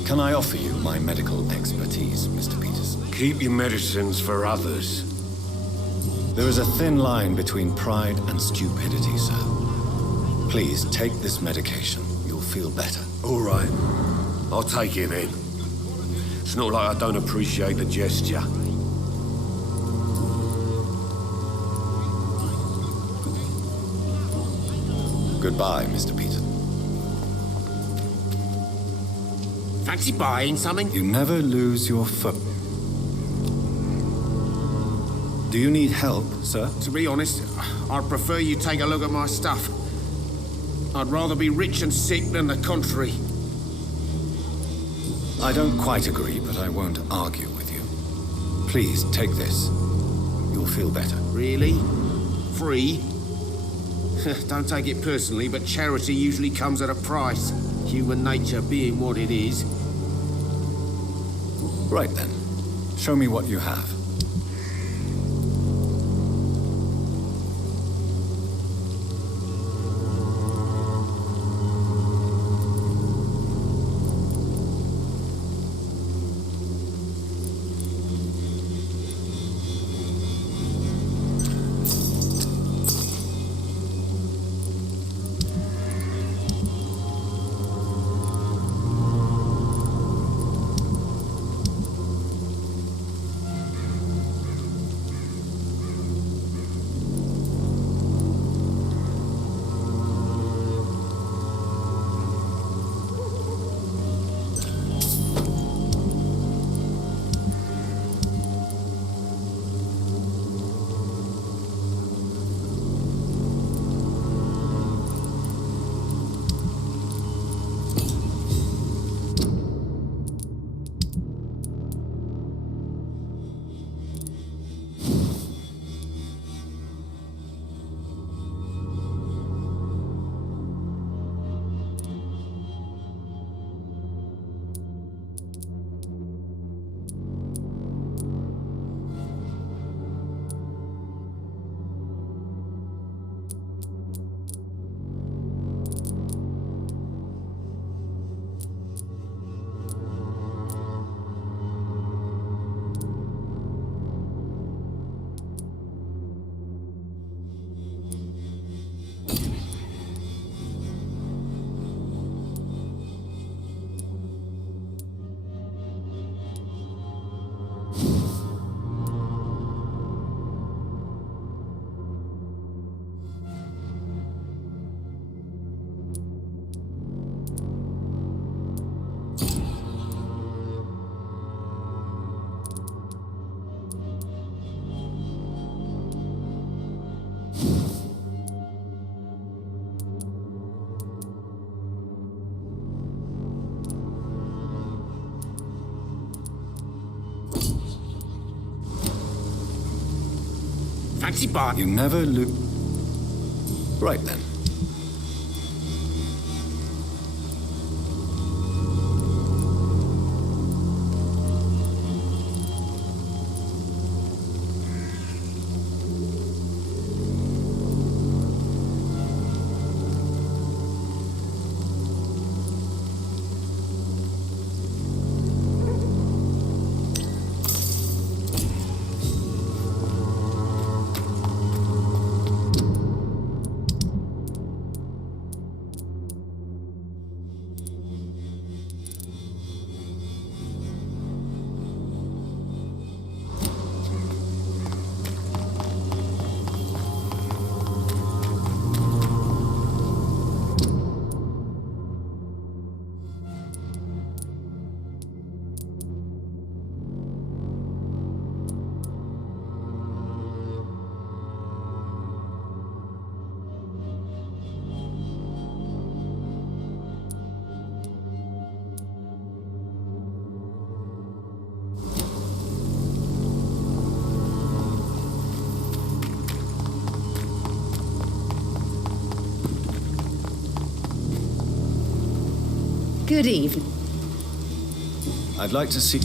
Can I offer you my medical expertise, Mr. Peters? Keep your medicines for others. There is a thin line between pride and stupidity, sir. Please take this medication. You'll feel better. All right. I'll take it then. It's not like I don't appreciate the gesture. Goodbye, Mr. Peters. Fancy buying something? You never lose your foot. Do you need help, sir? To be honest, I'd prefer you take a look at my stuff. I'd rather be rich and sick than the contrary. I don't quite agree, but I won't argue with you. Please, take this. You'll feel better. Really? Free? Don't take it personally, but charity usually comes at a price. Human nature being what it is. Right then. Show me what you have. Fancy bar. You never lose. Right then. Good evening. I'd like to see...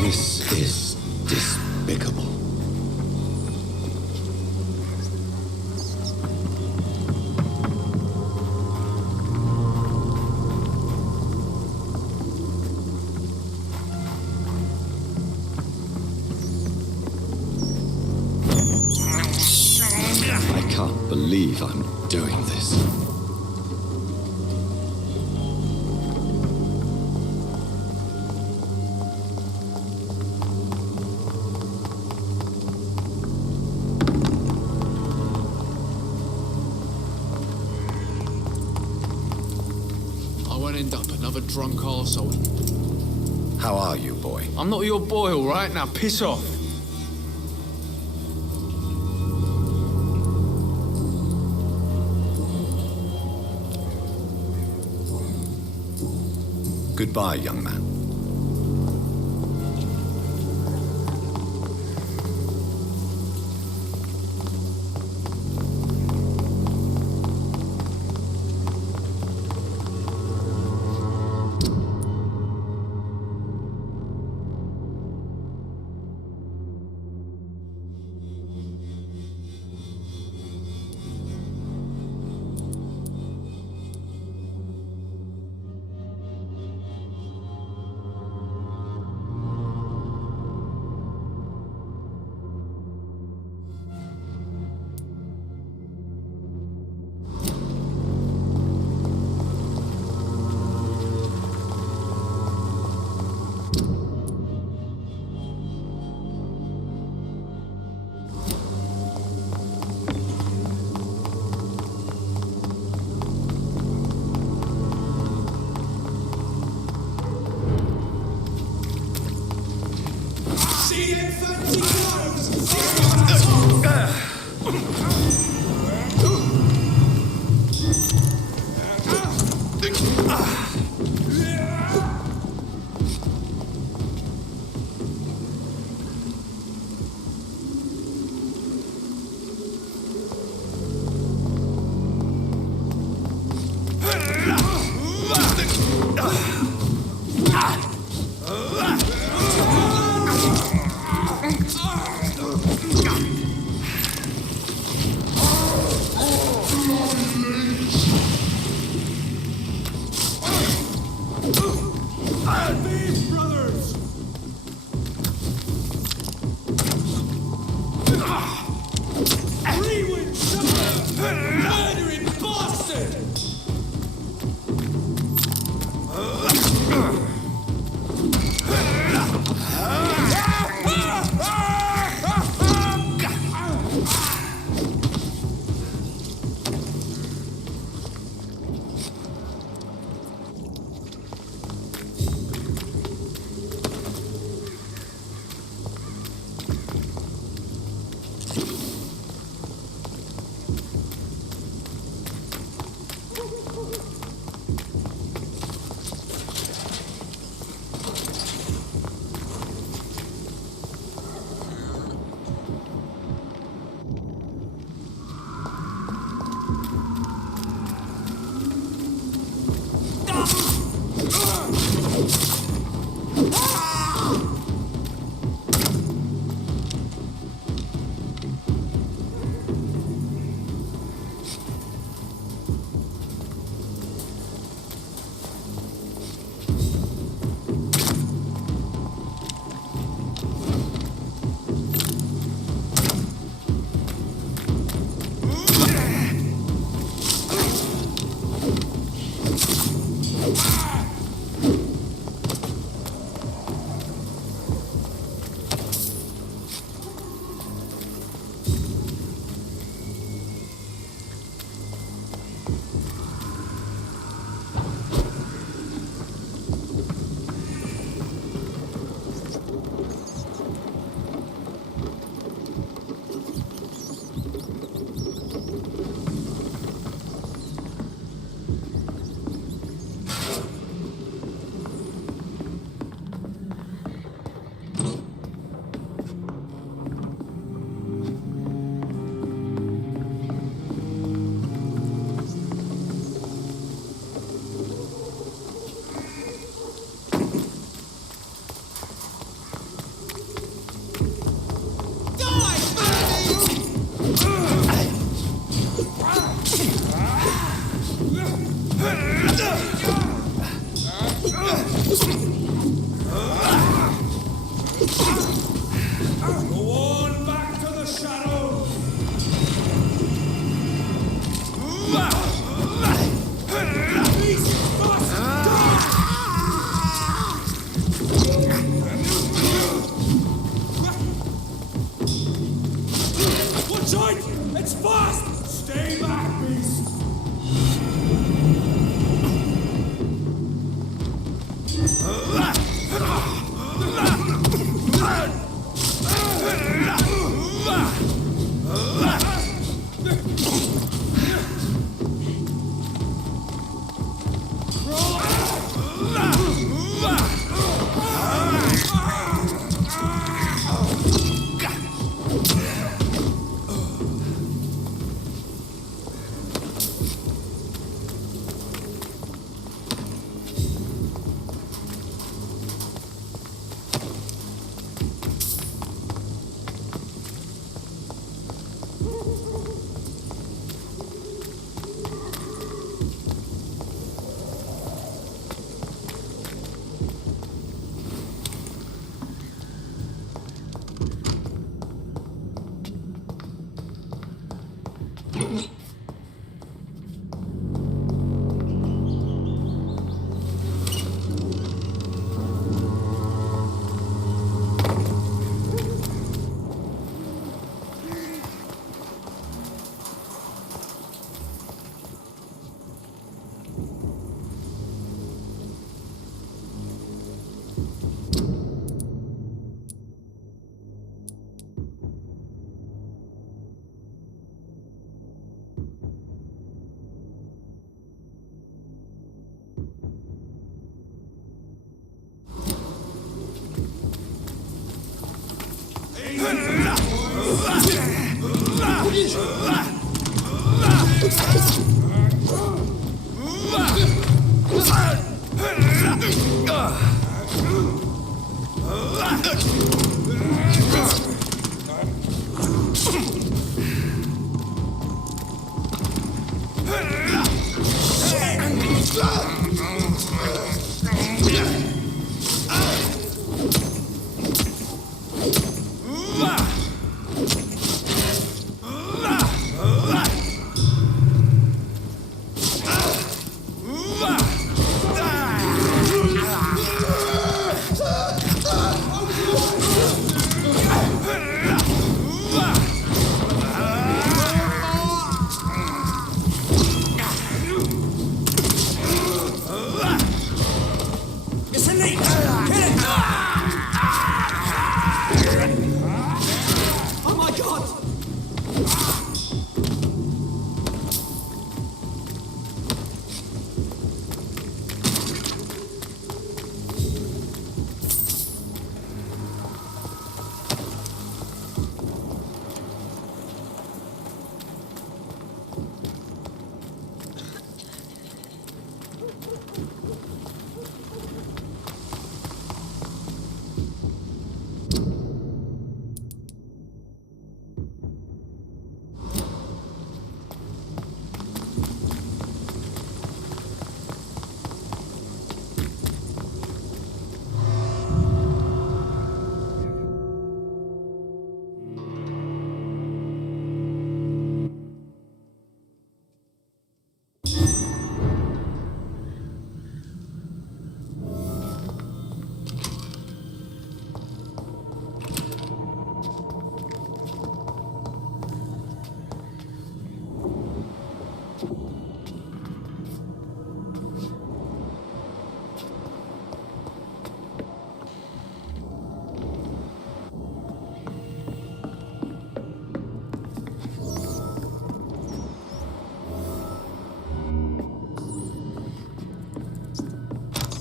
This is despicable. I can't believe I'm doing this. End up another drunk arsehole. How are you, boy? I'm not your boy, all right? Now piss off. Goodbye, young man.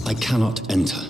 I cannot enter.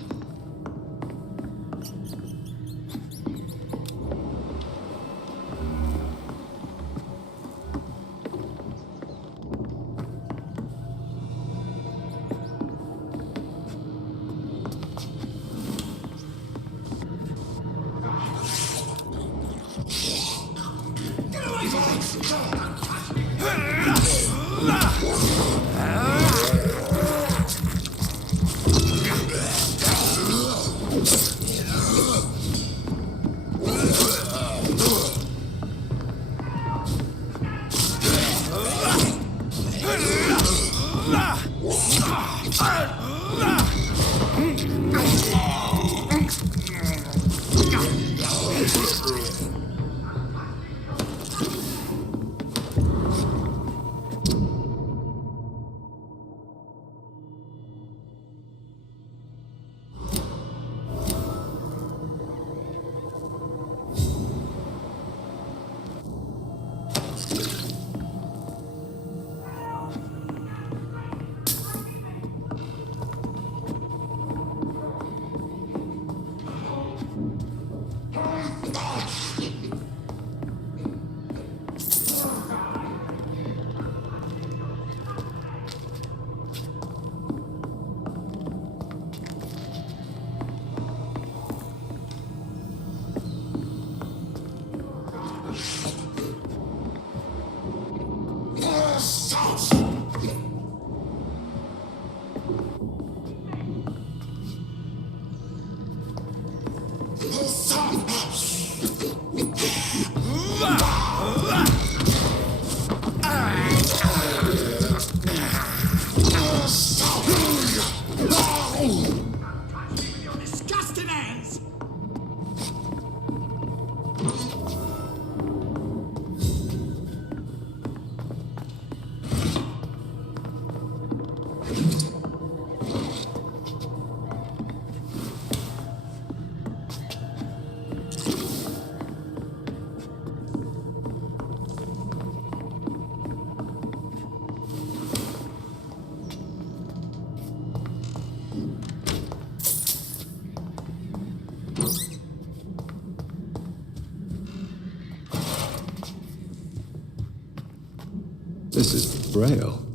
This is Braille.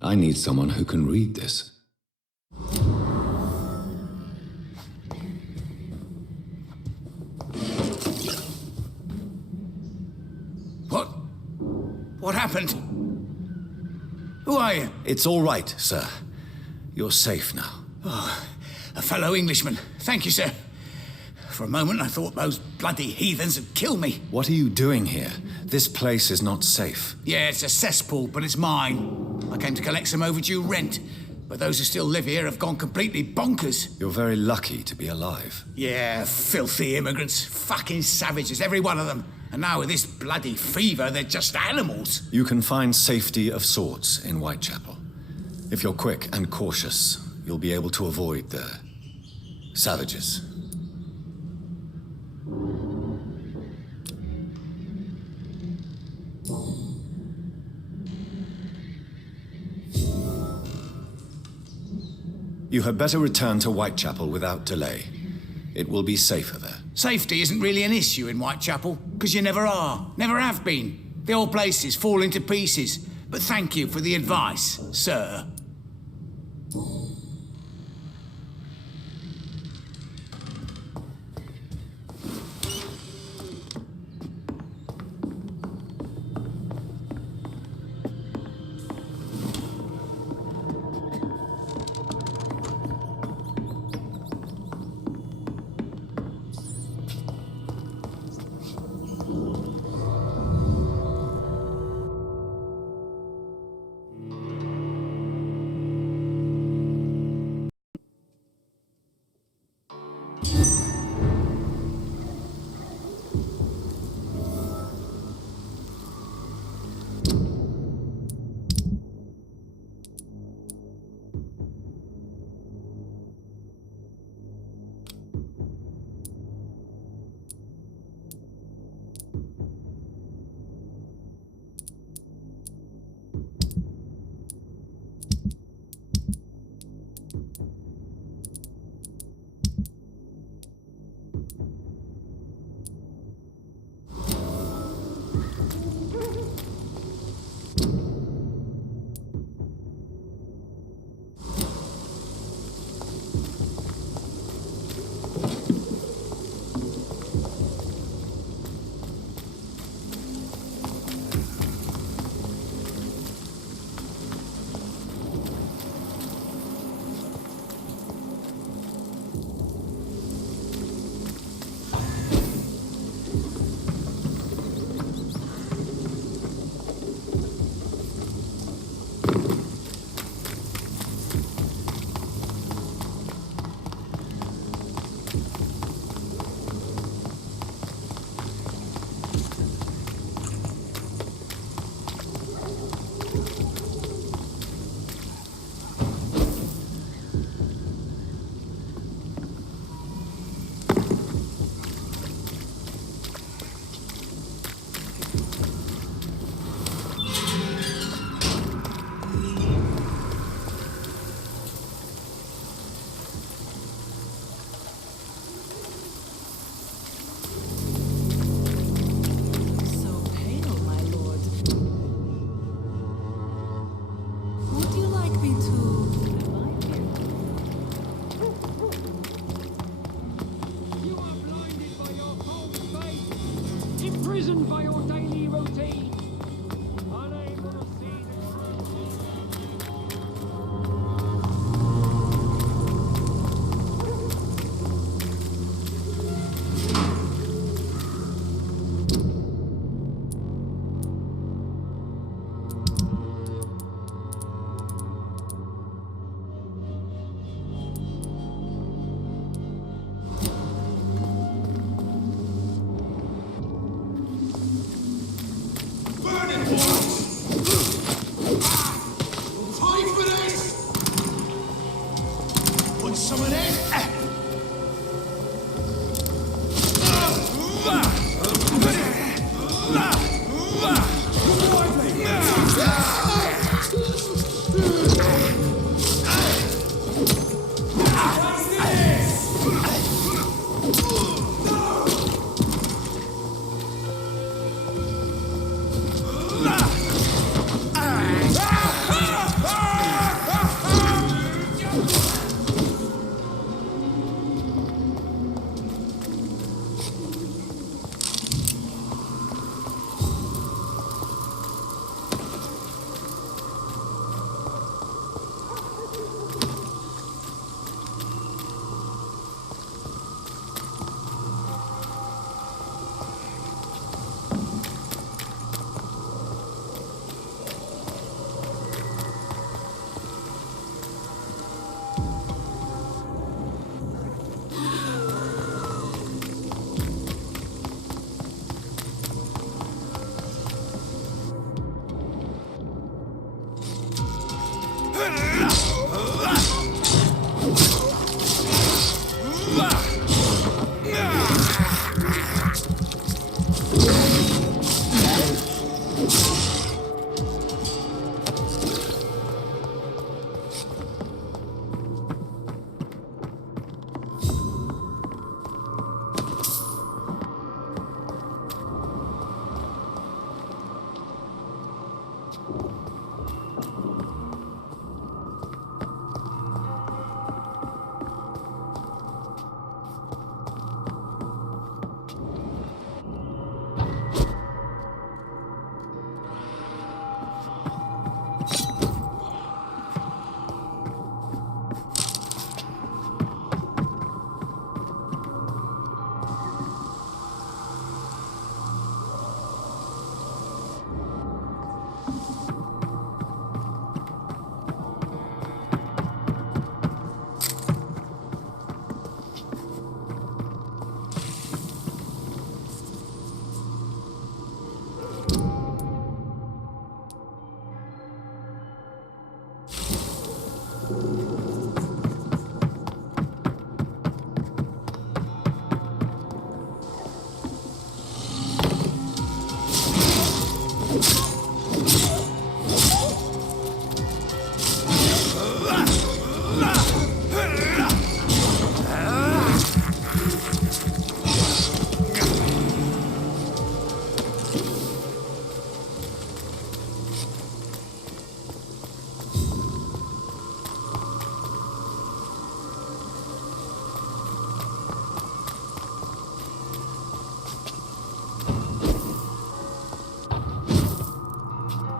I need someone who can read this. What happened? Who are you? It's all right, sir. You're safe now. Oh, a fellow Englishman. Thank you, sir. For a moment, I thought those bloody heathens had killed me. What are you doing here? This place is not safe. Yeah, it's a cesspool, but it's mine. I came to collect some overdue rent, but those who still live here have gone completely bonkers. You're very lucky to be alive. Yeah, filthy immigrants. Fucking savages, every one of them. And now with this bloody fever, they're just animals. You can find safety of sorts in Whitechapel. If you're quick and cautious, you'll be able to avoid the savages. You had better return to Whitechapel without delay. It will be safer there. Safety isn't really an issue in Whitechapel, because you never are, never have been. The old place is falling to pieces. But thank you for the advice, sir. Imprisoned by your daily routine.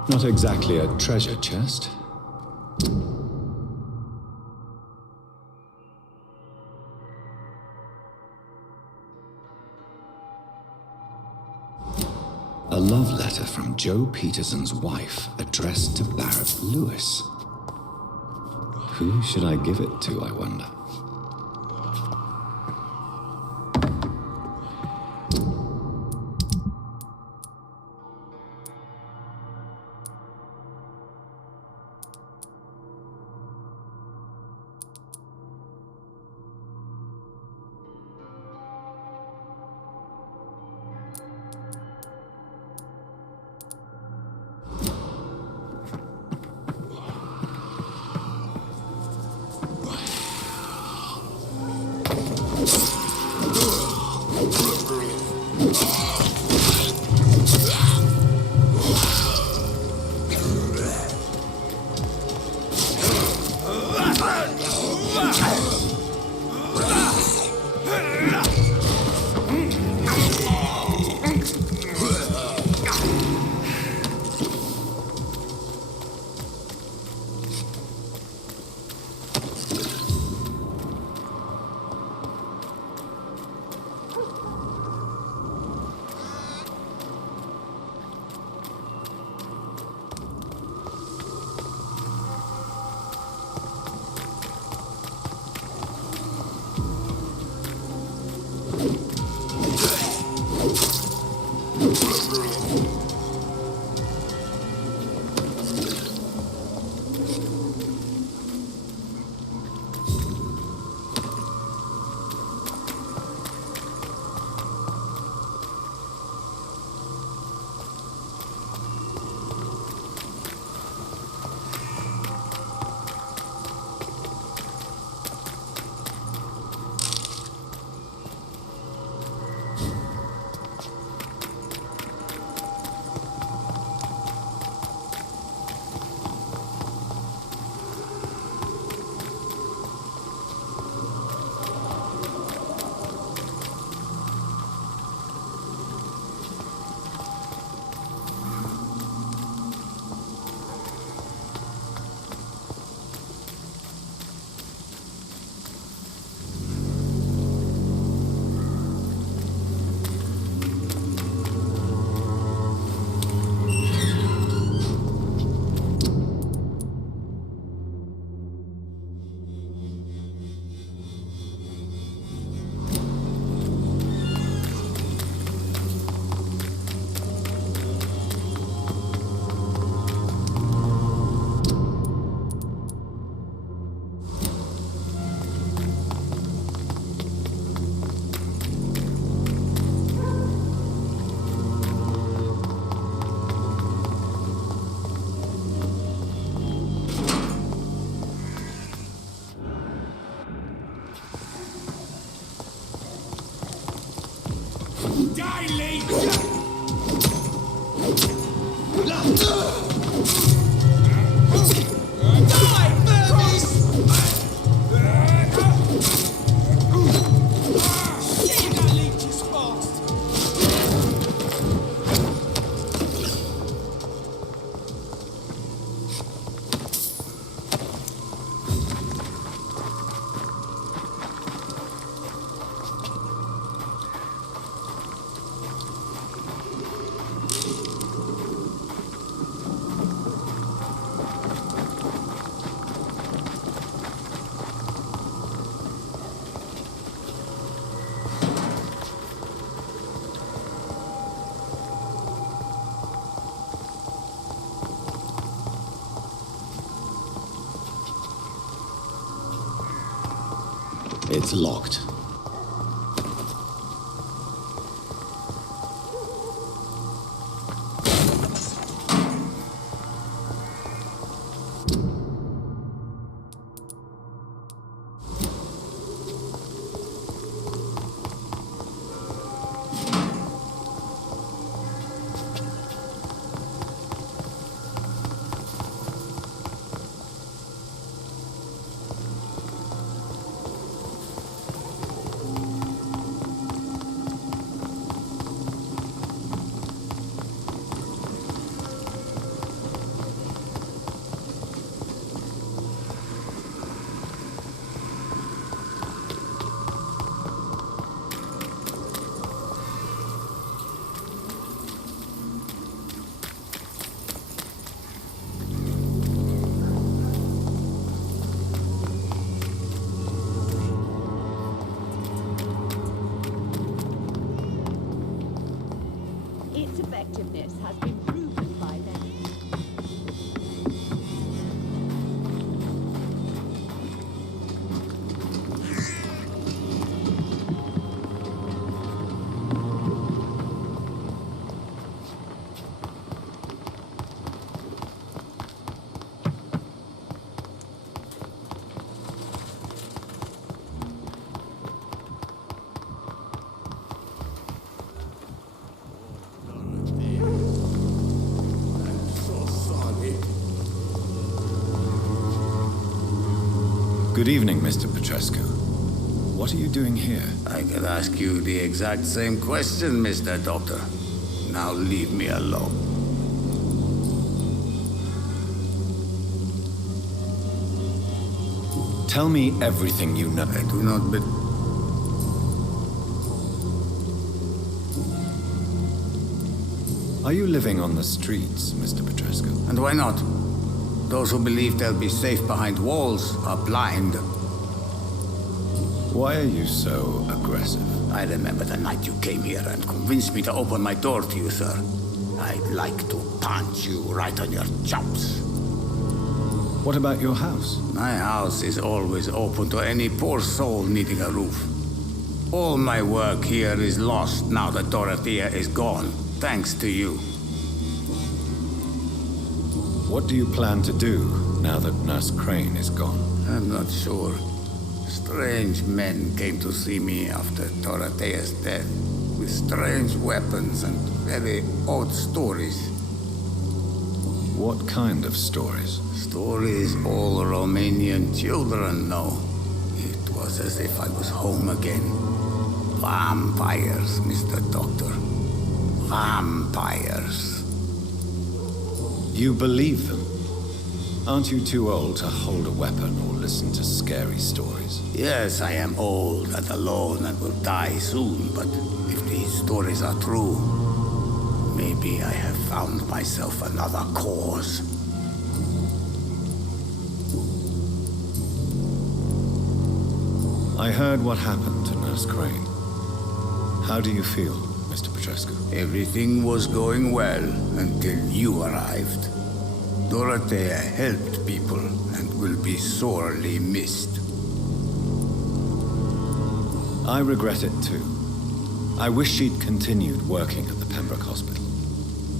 Not exactly a treasure chest. A love letter from Joe Peterson's wife, addressed to Barrett Lewis. Who should I give it to, I wonder? It's locked. Good evening, Mr. Petrescu. What are you doing here? I could ask you the exact same question, Mr. Doctor. Now leave me alone. Tell me everything you know. I do not be... Are you living on the streets, Mr. Petrescu? And why not? Those who believe they'll be safe behind walls are blind. Why are you so aggressive? I remember the night you came here and convinced me to open my door to you, sir. I'd like to punch you right on your chops. What about your house? My house is always open to any poor soul needing a roof. All my work here is lost now that Dorothea is gone, thanks to you. What do you plan to do now that Nurse Crane is gone? I'm not sure. Strange men came to see me after Dorothea's death, with strange weapons and very odd stories. What kind of stories? Stories all Romanian children know. It was as if I was home again. Vampires, Mr. Doctor. Vampires. You believe them? Aren't you too old to hold a weapon or listen to scary stories? Yes, I am old and alone and will die soon, but if these stories are true, maybe I have found myself another cause. I heard what happened to Nurse Crane. How do you feel, Mr. Petrescu? Everything was going well until you arrived. Dorothea helped people and will be sorely missed. I regret it too. I wish she'd continued working at the Pembroke Hospital.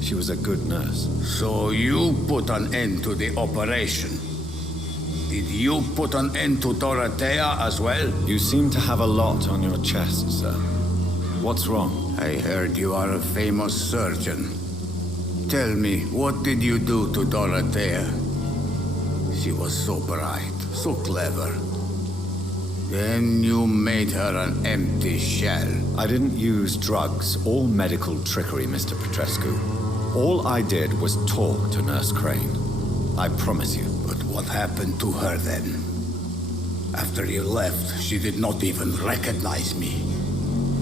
She was a good nurse. So you put an end to the operation. Did you put an end to Dorothea as well? You seem to have a lot on your chest, sir. What's wrong? I heard you are a famous surgeon. Tell me, what did you do to Dorothea? She was so bright, so clever. Then you made her an empty shell. I didn't use drugs or medical trickery, Mr. Petrescu. All I did was talk to Nurse Crane. I promise you. But what happened to her then? After you left, she did not even recognize me.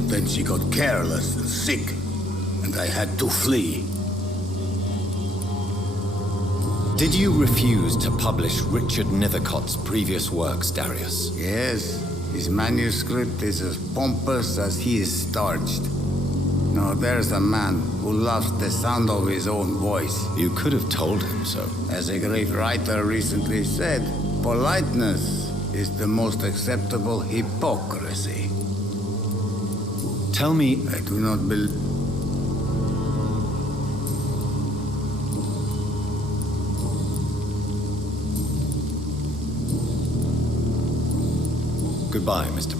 Then she got careless and sick, and I had to flee. Did you refuse to publish Richard Nethercott's previous works, Darius? Yes, his manuscript is as pompous as he is starched. Now there's a man who loves the sound of his own voice. You could have told him so. As a great writer recently said, politeness is the most acceptable hypocrisy. Tell me... I do not believe... Goodbye, Mr.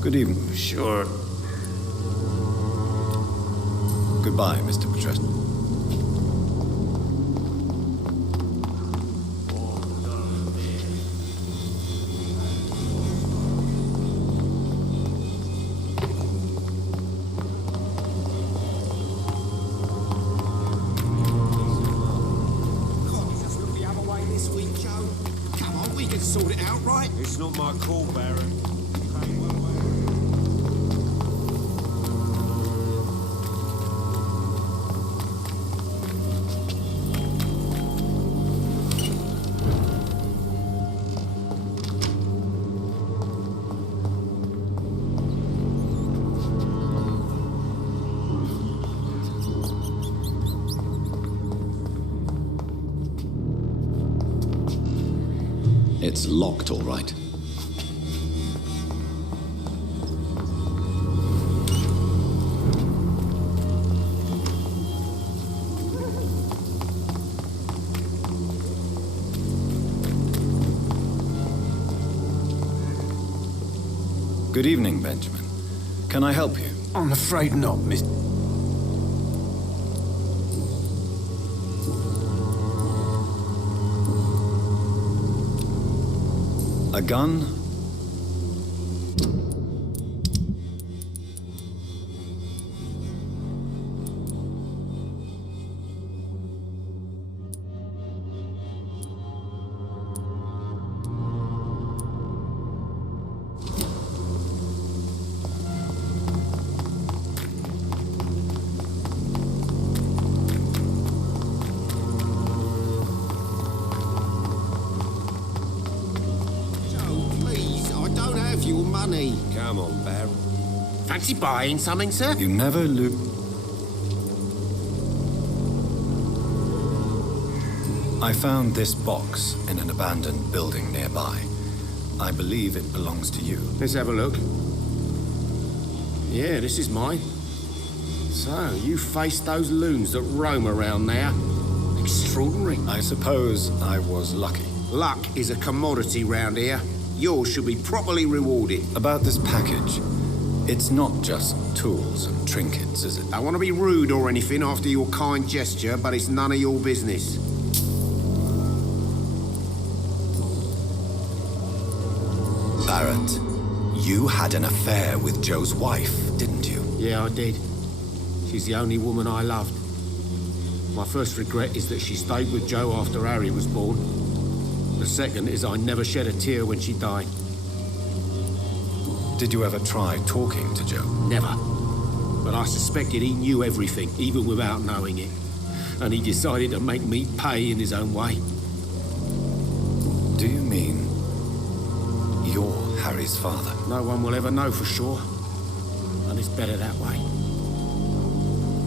Good evening. Sure. Goodbye, Mr. Petrescu. Sort it out, right? It's not my call, Baron. It's locked, all right. Good evening, Benjamin. Can I help you? I'm afraid not, Miss... A gun? Your money. Come on, Barry. Fancy buying something, sir? You never lose. I found this box in an abandoned building nearby. I believe it belongs to you. Let's have a look. Yeah, this is mine. So, you faced those loons that roam around there. Extraordinary. I suppose I was lucky. Luck is a commodity round here. Yours should be properly rewarded. About this package, it's not just tools and trinkets, is it? I want to be rude or anything after your kind gesture, but it's none of your business. Barrett, you had an affair with Joe's wife, didn't you? Yeah, I did. She's the only woman I loved. My first regret is that she stayed with Joe after Harry was born. The second is I never shed a tear when she died. Did you ever try talking to Joe? Never. But I suspected he knew everything, even without knowing it. And he decided to make me pay in his own way. Do you mean you're Harry's father? No one will ever know for sure. And it's better that way.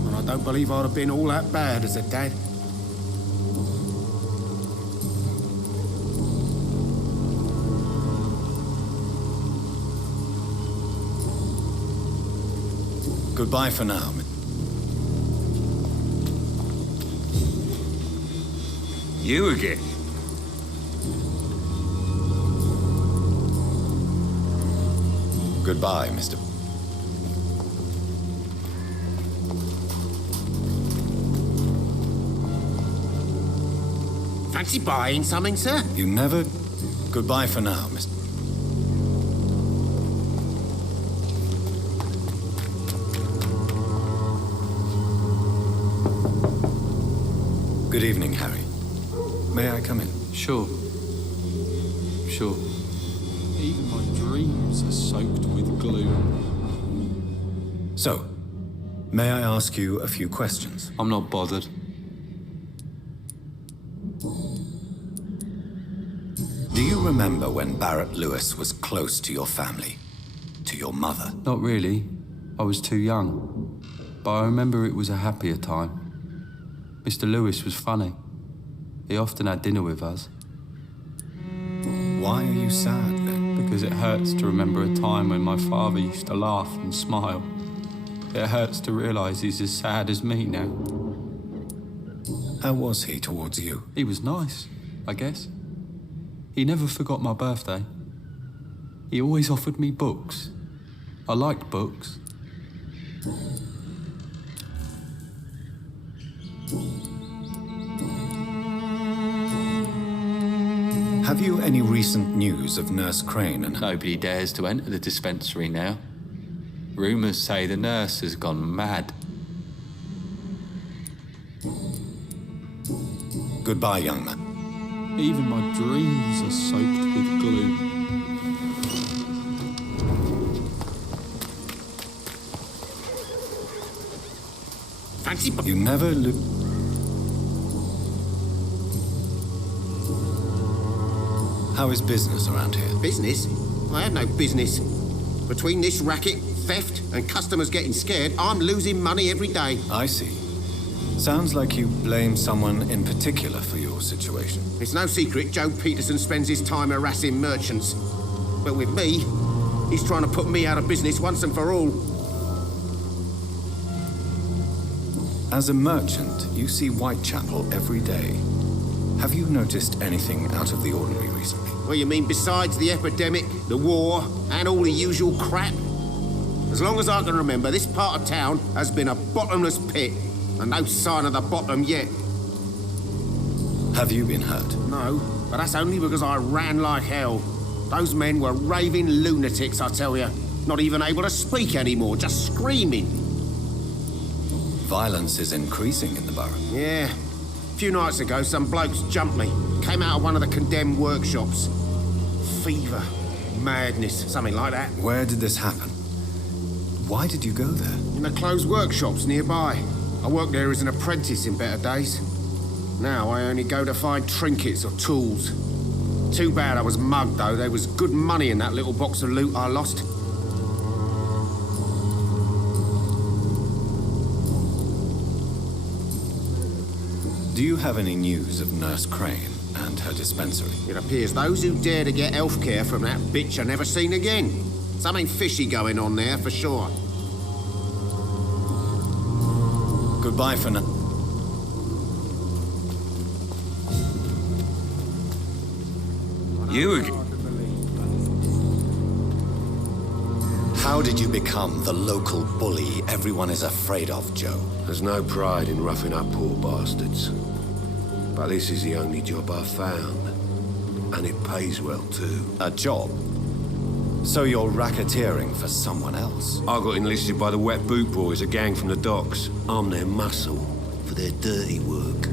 And I don't believe I'd have been all that bad as a dad. Goodbye for now. You again? Goodbye, Mr. Fancy buying something, sir? You never... Goodbye for now, Mr. Good evening, Harry. May I come in? Sure. Sure. Even my dreams are soaked with glue. So, may I ask you a few questions? I'm not bothered. Do you remember when Barrett Lewis was close to your family? To your mother? Not really. I was too young. But I remember it was a happier time. Mr. Lewis was funny. He often had dinner with us. Why are you sad, then? Because it hurts to remember a time when my father used to laugh and smile. It hurts to realise he's as sad as me now. How was he towards you? He was nice, I guess. He never forgot my birthday. He always offered me books. I liked books. Have you any recent news of Nurse Crane and her? Nobody dares to enter the dispensary now. Rumours say the nurse has gone mad. Goodbye, young man. Even my dreams are soaked with glue. Fancy... You never How is business around here? Business? I have no business. Between this racket, theft, and customers getting scared, I'm losing money every day. I see. Sounds like you blame someone in particular for your situation. It's no secret Joe Peterson spends his time harassing merchants. But with me, he's trying to put me out of business once and for all. As a merchant, you see Whitechapel every day. Have you noticed anything out of the ordinary recently? Well, you mean besides the epidemic, the war, and all the usual crap? As long as I can remember, this part of town has been a bottomless pit, and no sign of the bottom yet. Have you been hurt? No, but that's only because I ran like hell. Those men were raving lunatics, I tell you. Not even able to speak anymore, just screaming. Violence is increasing in the borough. Yeah. A few nights ago, some blokes jumped me. Came out of one of the condemned workshops. Fever, madness, something like that. Where did this happen? Why did you go there? In the closed workshops nearby. I worked there as an apprentice in better days. Now I only go to find trinkets or tools. Too bad I was mugged, though. There was good money in that little box of loot I lost. Do you have any news of Nurse Crane and her dispensary? It appears those who dare to get health care from that bitch are never seen again. Something fishy going on there, for sure. Goodbye for now. You again? How did you become the local bully everyone is afraid of, Joe? There's no pride in roughing up poor bastards. But this is the only job I've found. And it pays well, too. A job? So you're racketeering for someone else? I got enlisted by the Wet Boot Boys, a gang from the docks. I'm their muscle for their dirty work.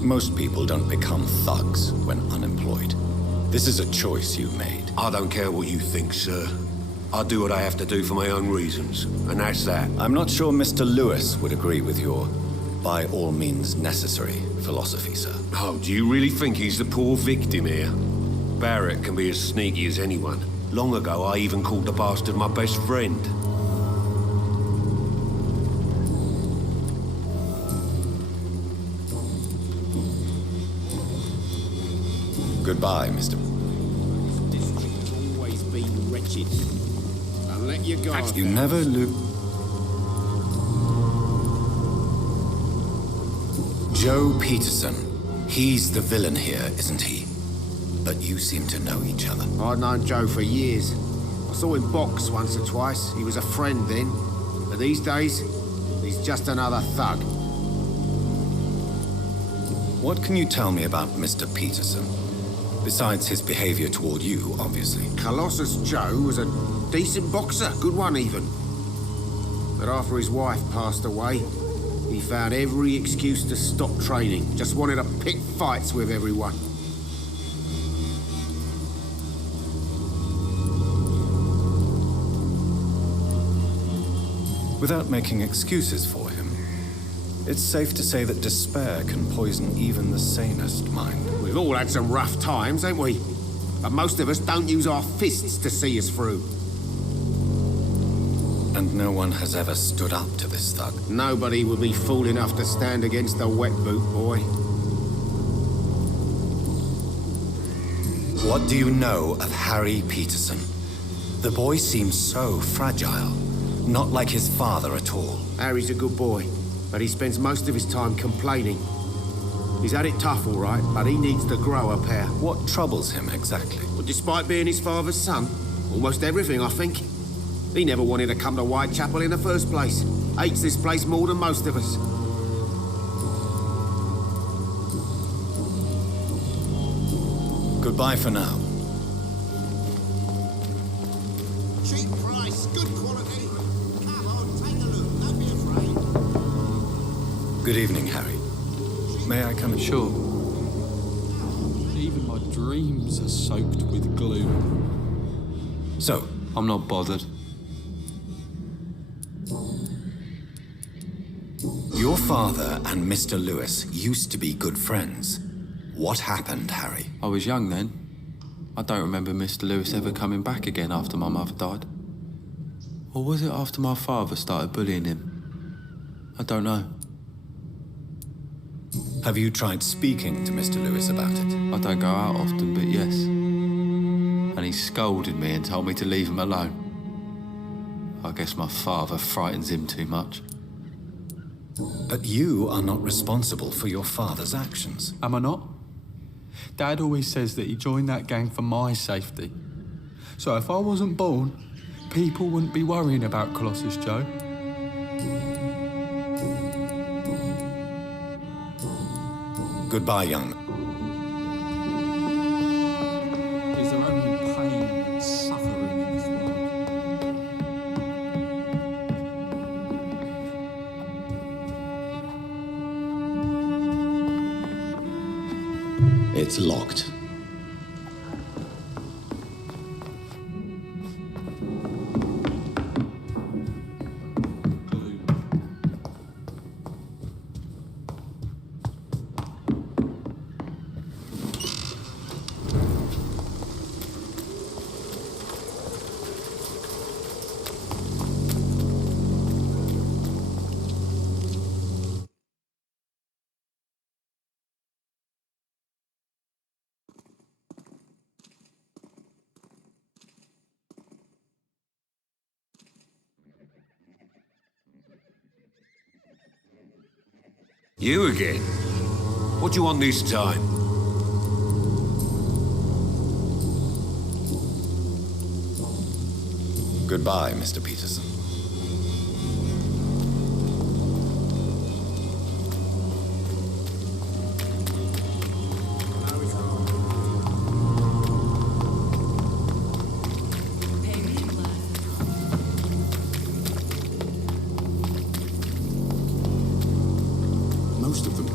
Most people don't become thugs when unemployed. This is a choice you made. I don't care what you think, sir. I do what I have to do for my own reasons, and that's that. I'm not sure Mr. Lewis would agree with your by all means necessary philosophy, sir. Oh, do you really think he's the poor victim here? Barrett can be as sneaky as anyone. Long ago, I even called the bastard my best friend. Goodbye, Mr. This district has always been wretched. Don't let your guard You down. never lose. Joe Peterson. He's the villain here, isn't he? But you seem to know each other. I'd known Joe for years. I saw him box once or twice. He was a friend then. But these days, he's just another thug. What can you tell me about Mr. Peterson? Besides his behavior toward you, obviously. Colossus Joe was a decent boxer, good one even. But after his wife passed away, he found every excuse to stop training. Just wanted to pick fights with everyone. Without making excuses for him, it's safe to say that despair can poison even the sanest mind. We've all had some rough times, ain't we? But most of us don't use our fists to see us through. And no one has ever stood up to this thug. Nobody would be fool enough to stand against the Wet Boot Boy. What do you know of Harry Peterson? The boy seems so fragile. Not like his father at all. Harry's a good boy, but he spends most of his time complaining. He's had it tough, all right, but he needs to grow a pair. What troubles him exactly? Well, despite being his father's son, almost everything, I think. He never wanted to come to Whitechapel in the first place. Hates this place more than most of us. Goodbye for now. Cheap price, good quality. Come on, take a look. Don't be afraid. Good evening, Harry. May I come in? Sure. Even my dreams are soaked with gloom. So, I'm not bothered. your father and Mr. Lewis used to be good friends. What happened, Harry? I was young then. I don't remember Mr. Lewis ever coming back again after my mother died. Or was it after my father started bullying him? I don't know. Have you tried speaking to Mr. Lewis about it? I don't go out often, but yes. And he scolded me and told me to leave him alone. I guess my father frightens him too much. But you are not responsible for your father's actions. Am I not? Dad always says that he joined that gang for my safety. So if I wasn't born, people wouldn't be worrying about Colossus Joe. Goodbye, young man. Is there only pain and suffering in this world? It's locked. You again? What do you want this time? Goodbye, Mr. Peterson. Most of them.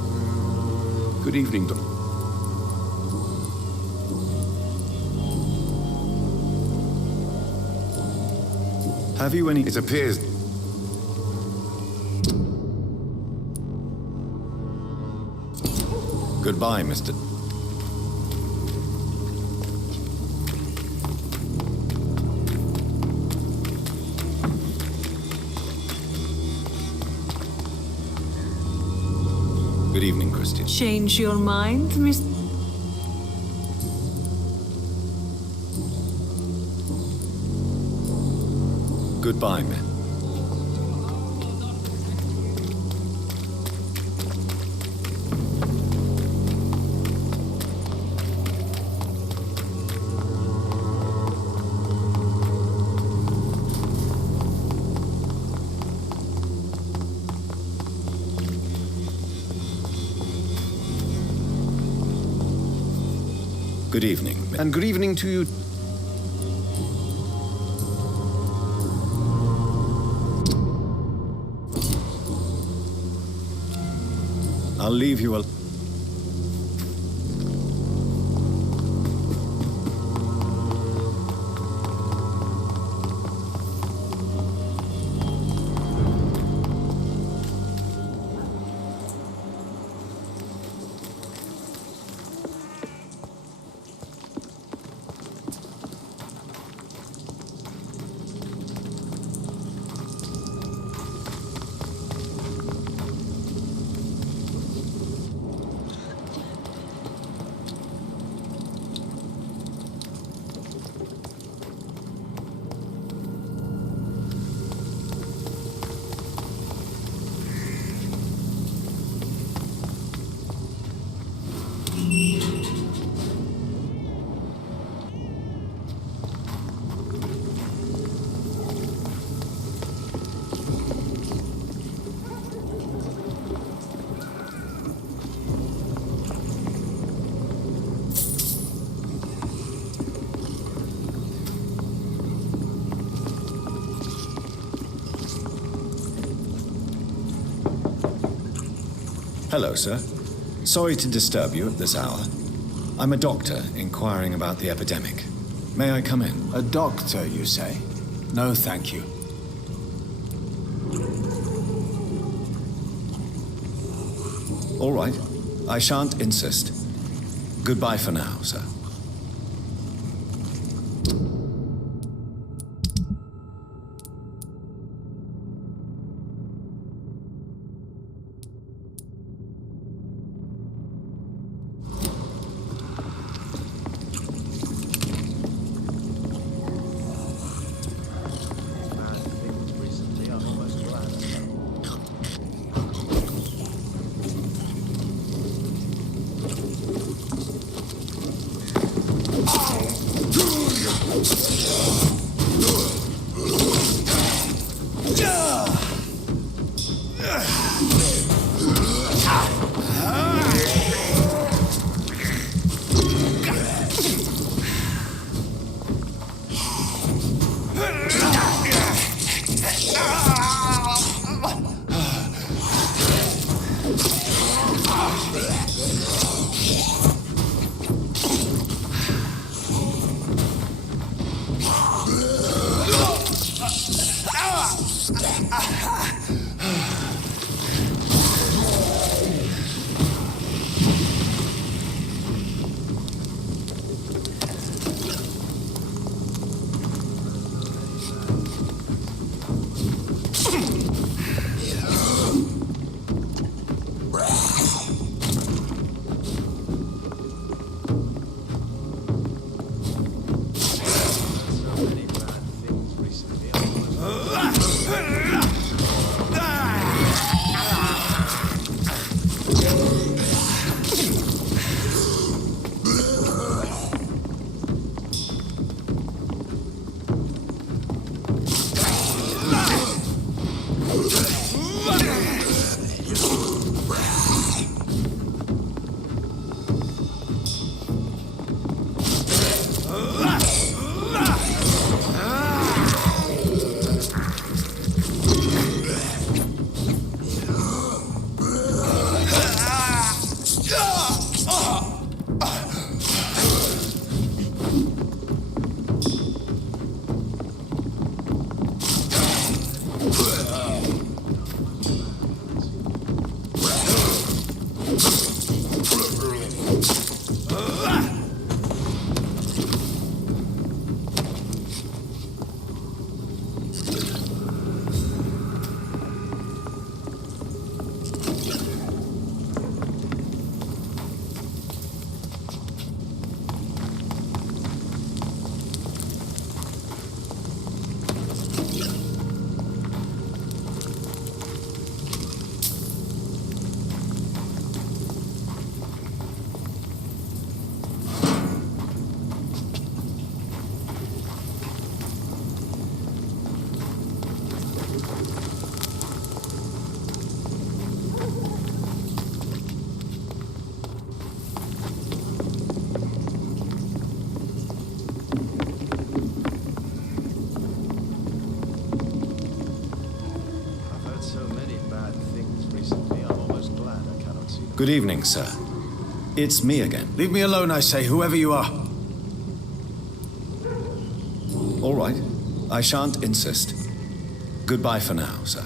Good evening, Doc. Have you any... It appears... Goodbye, Mr. Good evening, Christian. Change your mind, Miss... Goodbye, man. Good evening. And good evening to you. I'll leave you alone. Hello, sir. Sorry to disturb you at this hour. I'm a doctor inquiring about the epidemic. May I come in? A doctor, you say? No, thank you. All right. I shan't insist. Goodbye for now, sir. Good evening, sir. It's me again. Leave me alone, I say, whoever you are. All right. I shan't insist. Goodbye for now, sir.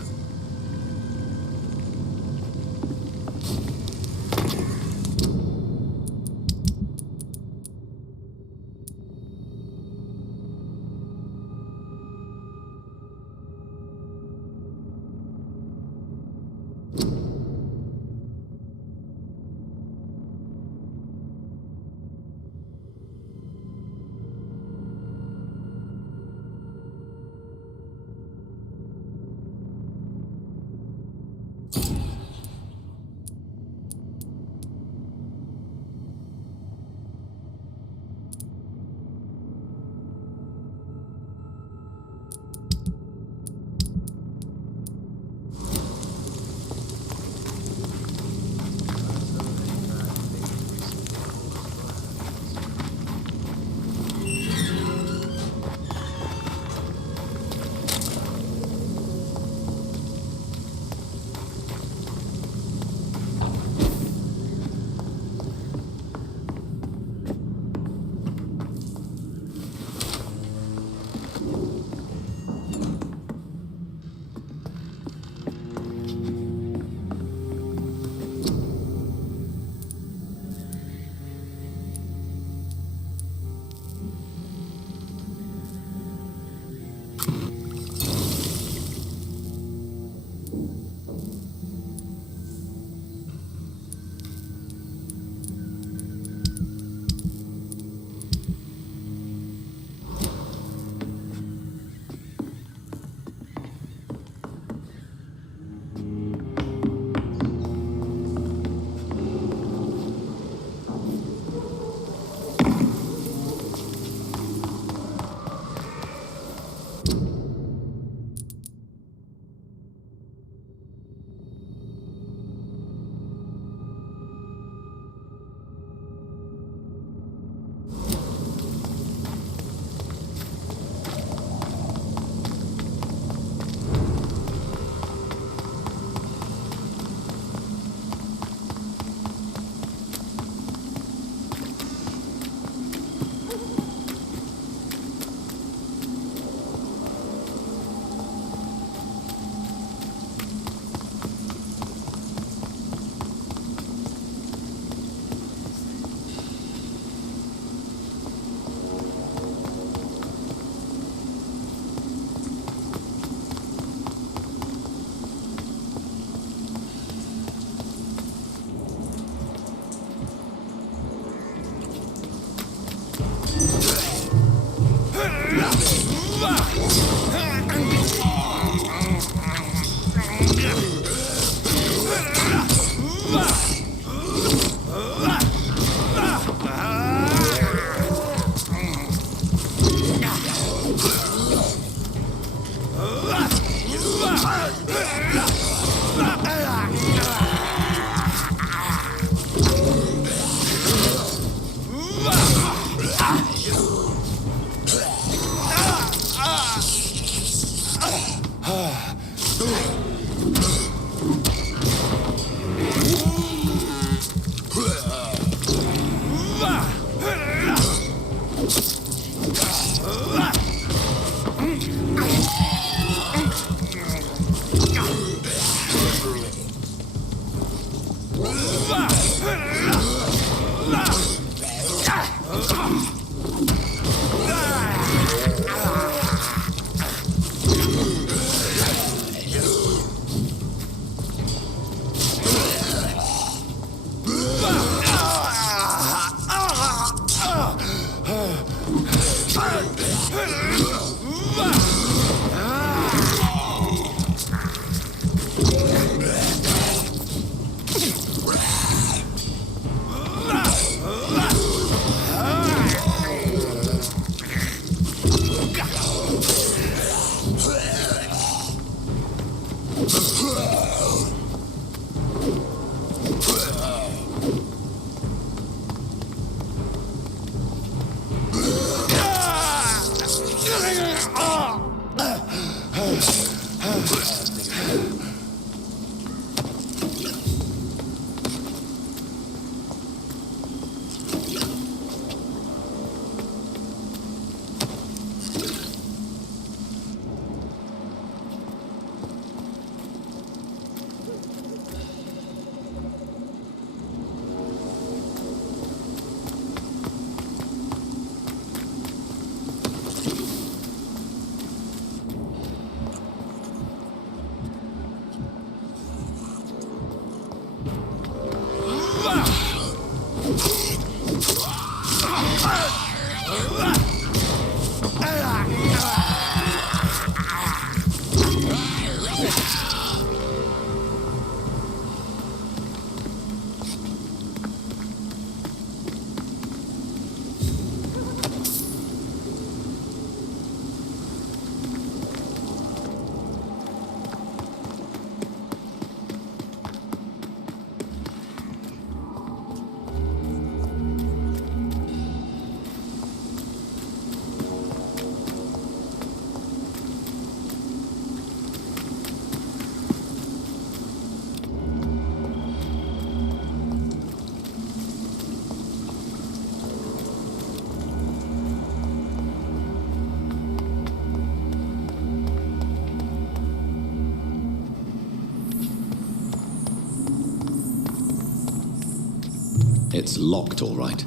It's locked, all right.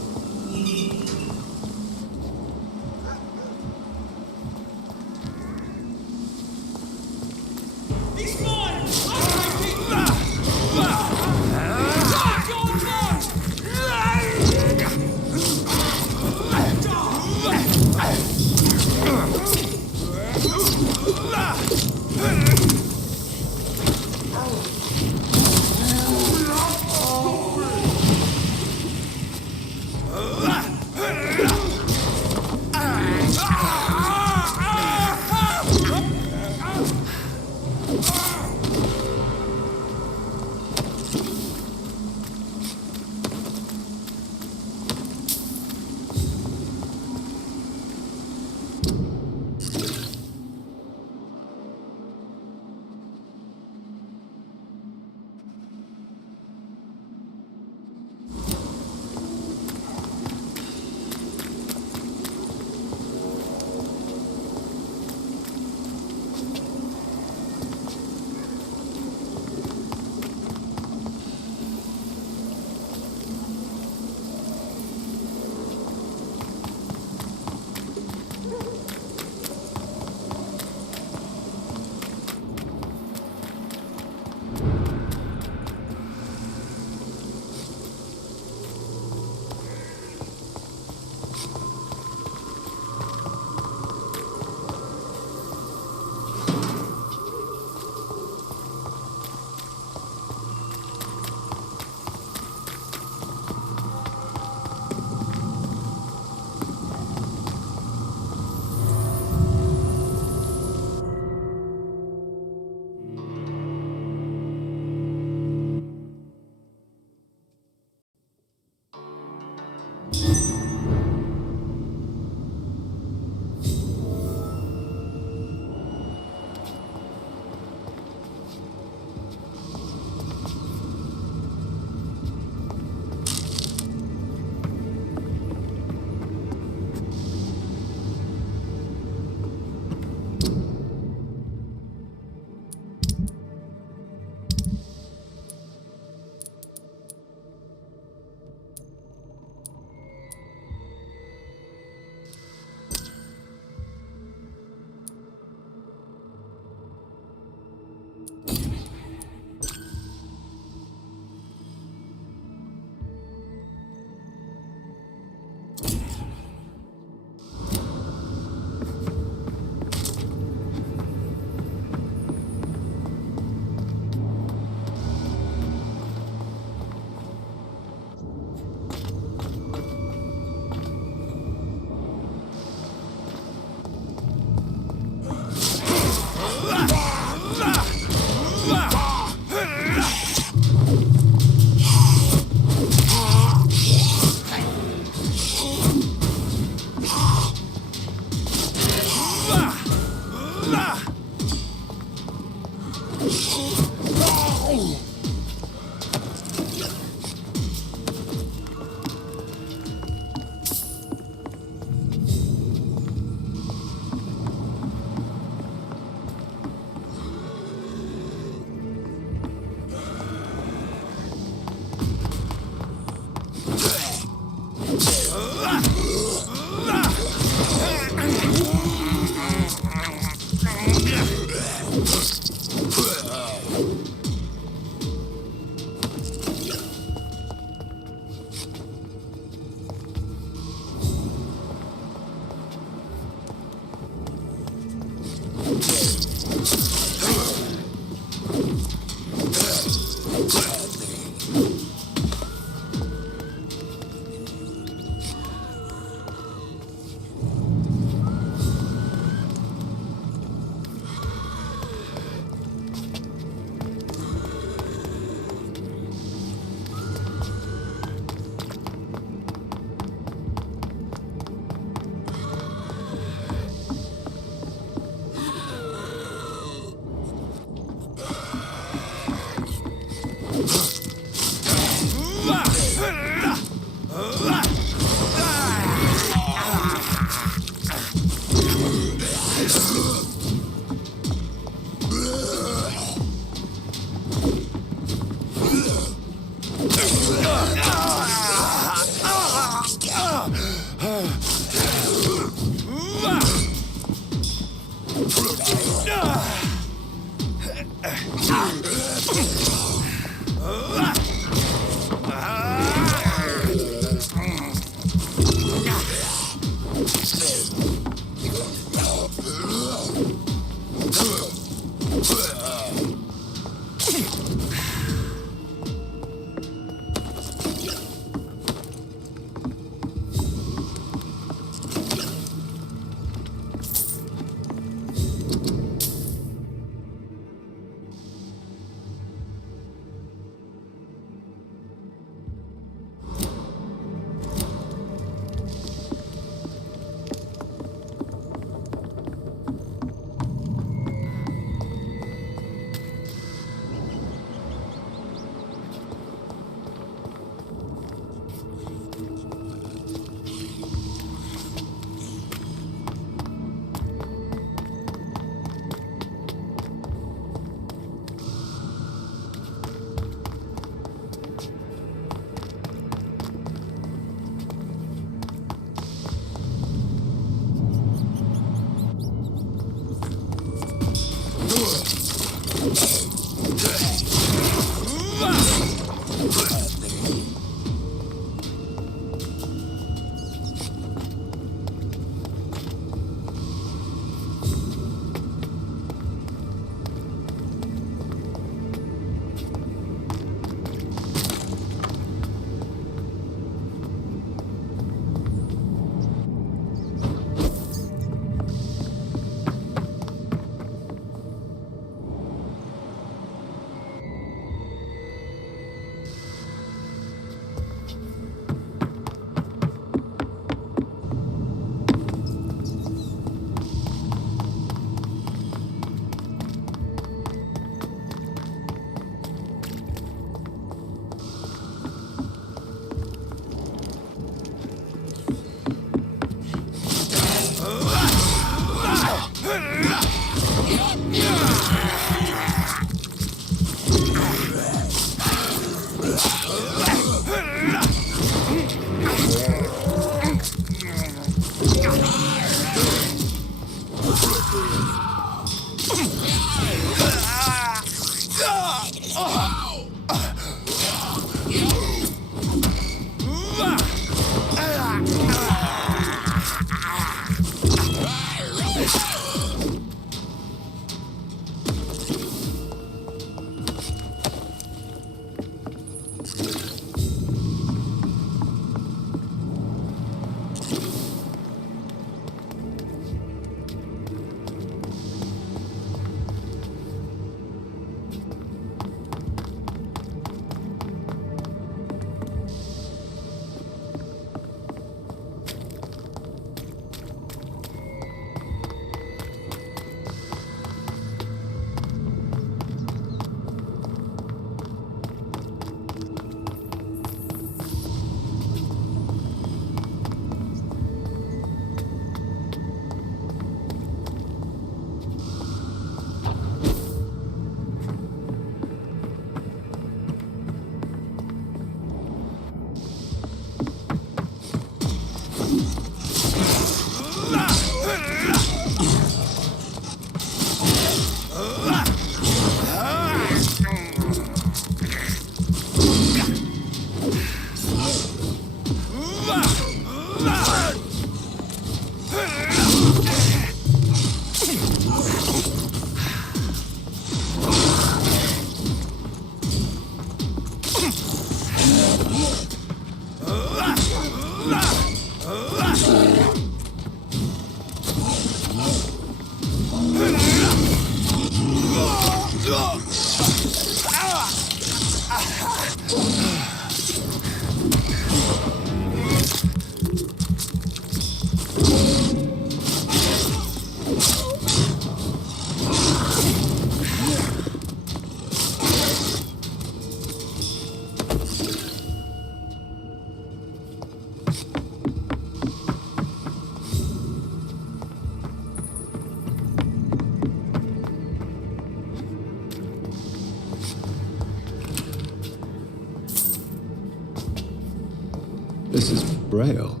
This is Braille.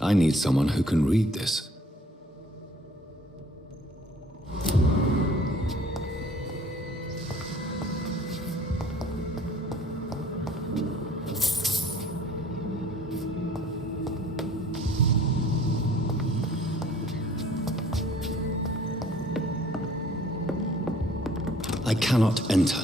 I need someone who can read this. I cannot enter.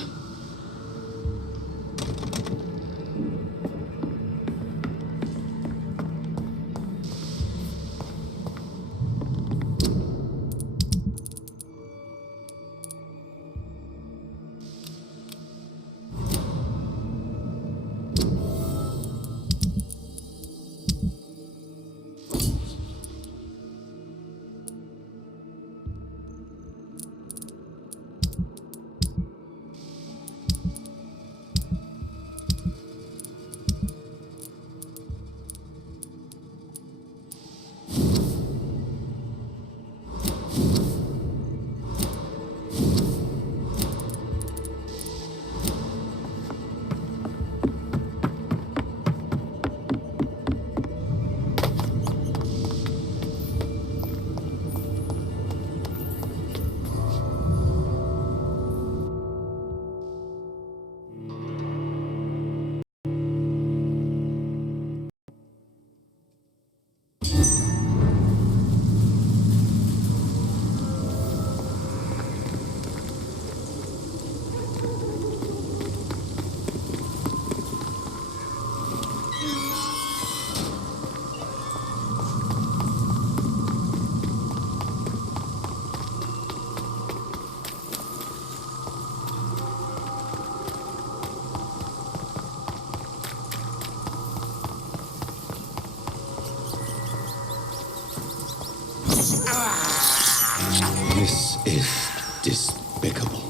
This is despicable.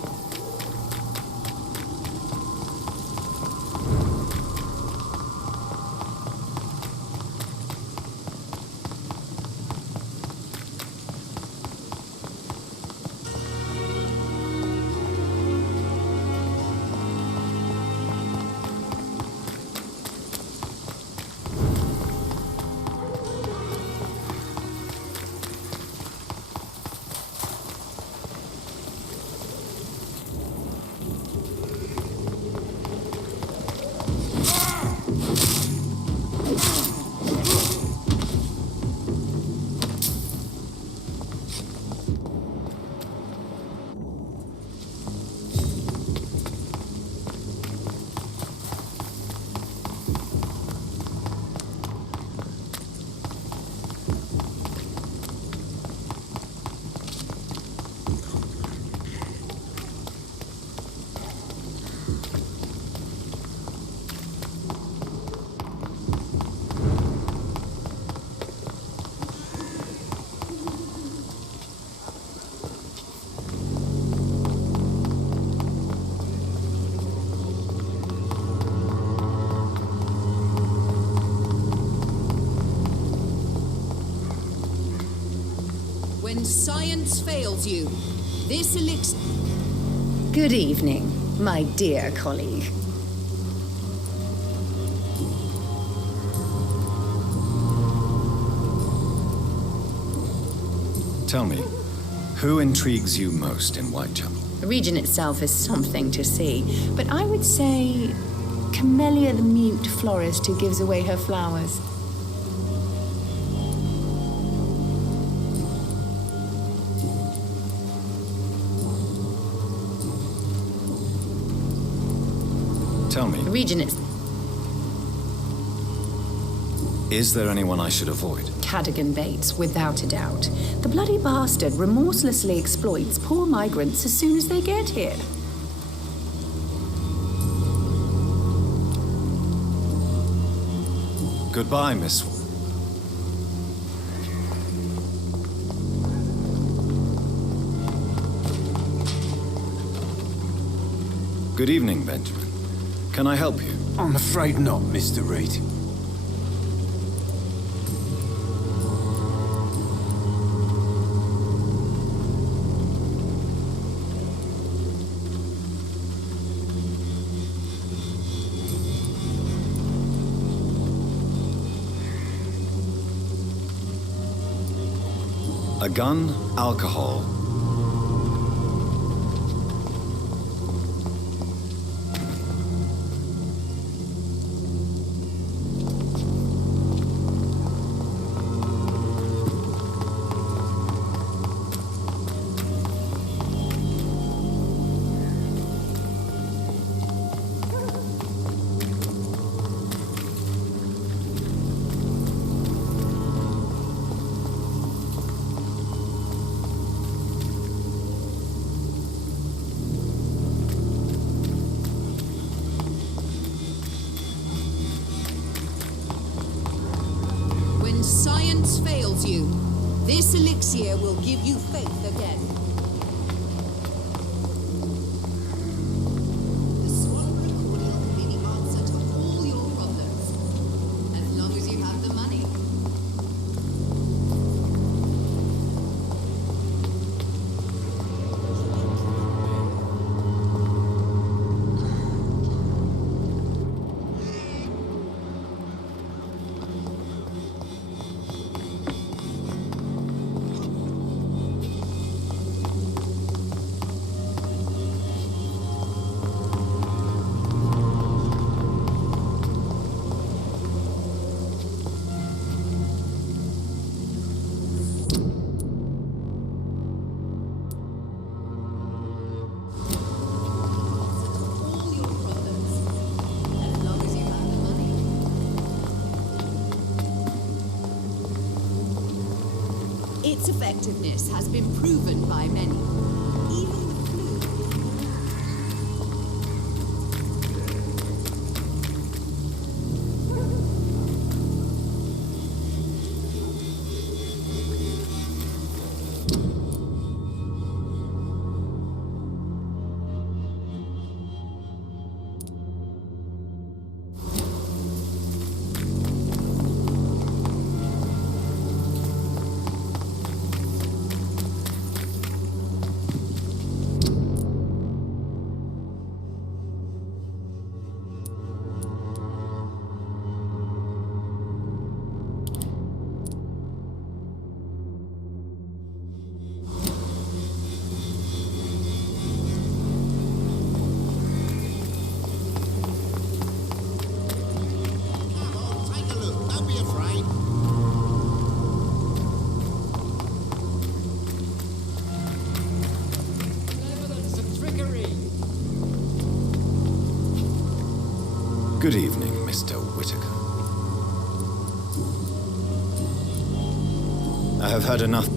When science fails you, this elixir... Good evening, my dear colleague. Tell me, who intrigues you most in Whitechapel? The region itself is something to see, but I would say Camellia the mute florist who gives away her flowers. Tell me. The region Is there anyone I should avoid? Cadogan Bates, without a doubt. The bloody bastard remorselessly exploits poor migrants as soon as they get here. Goodbye, Miss. Good evening, Benjamin. Can I help you? I'm afraid not, Mr. Reed. A gun, alcohol. science fails you, this elixir will give you faith again. The swallowed cordial will be the answer to all your problems, as long as you have the money. Its effectiveness has been proven by many. Even the flu. Good evening, Mr. Whitaker. I have heard enough.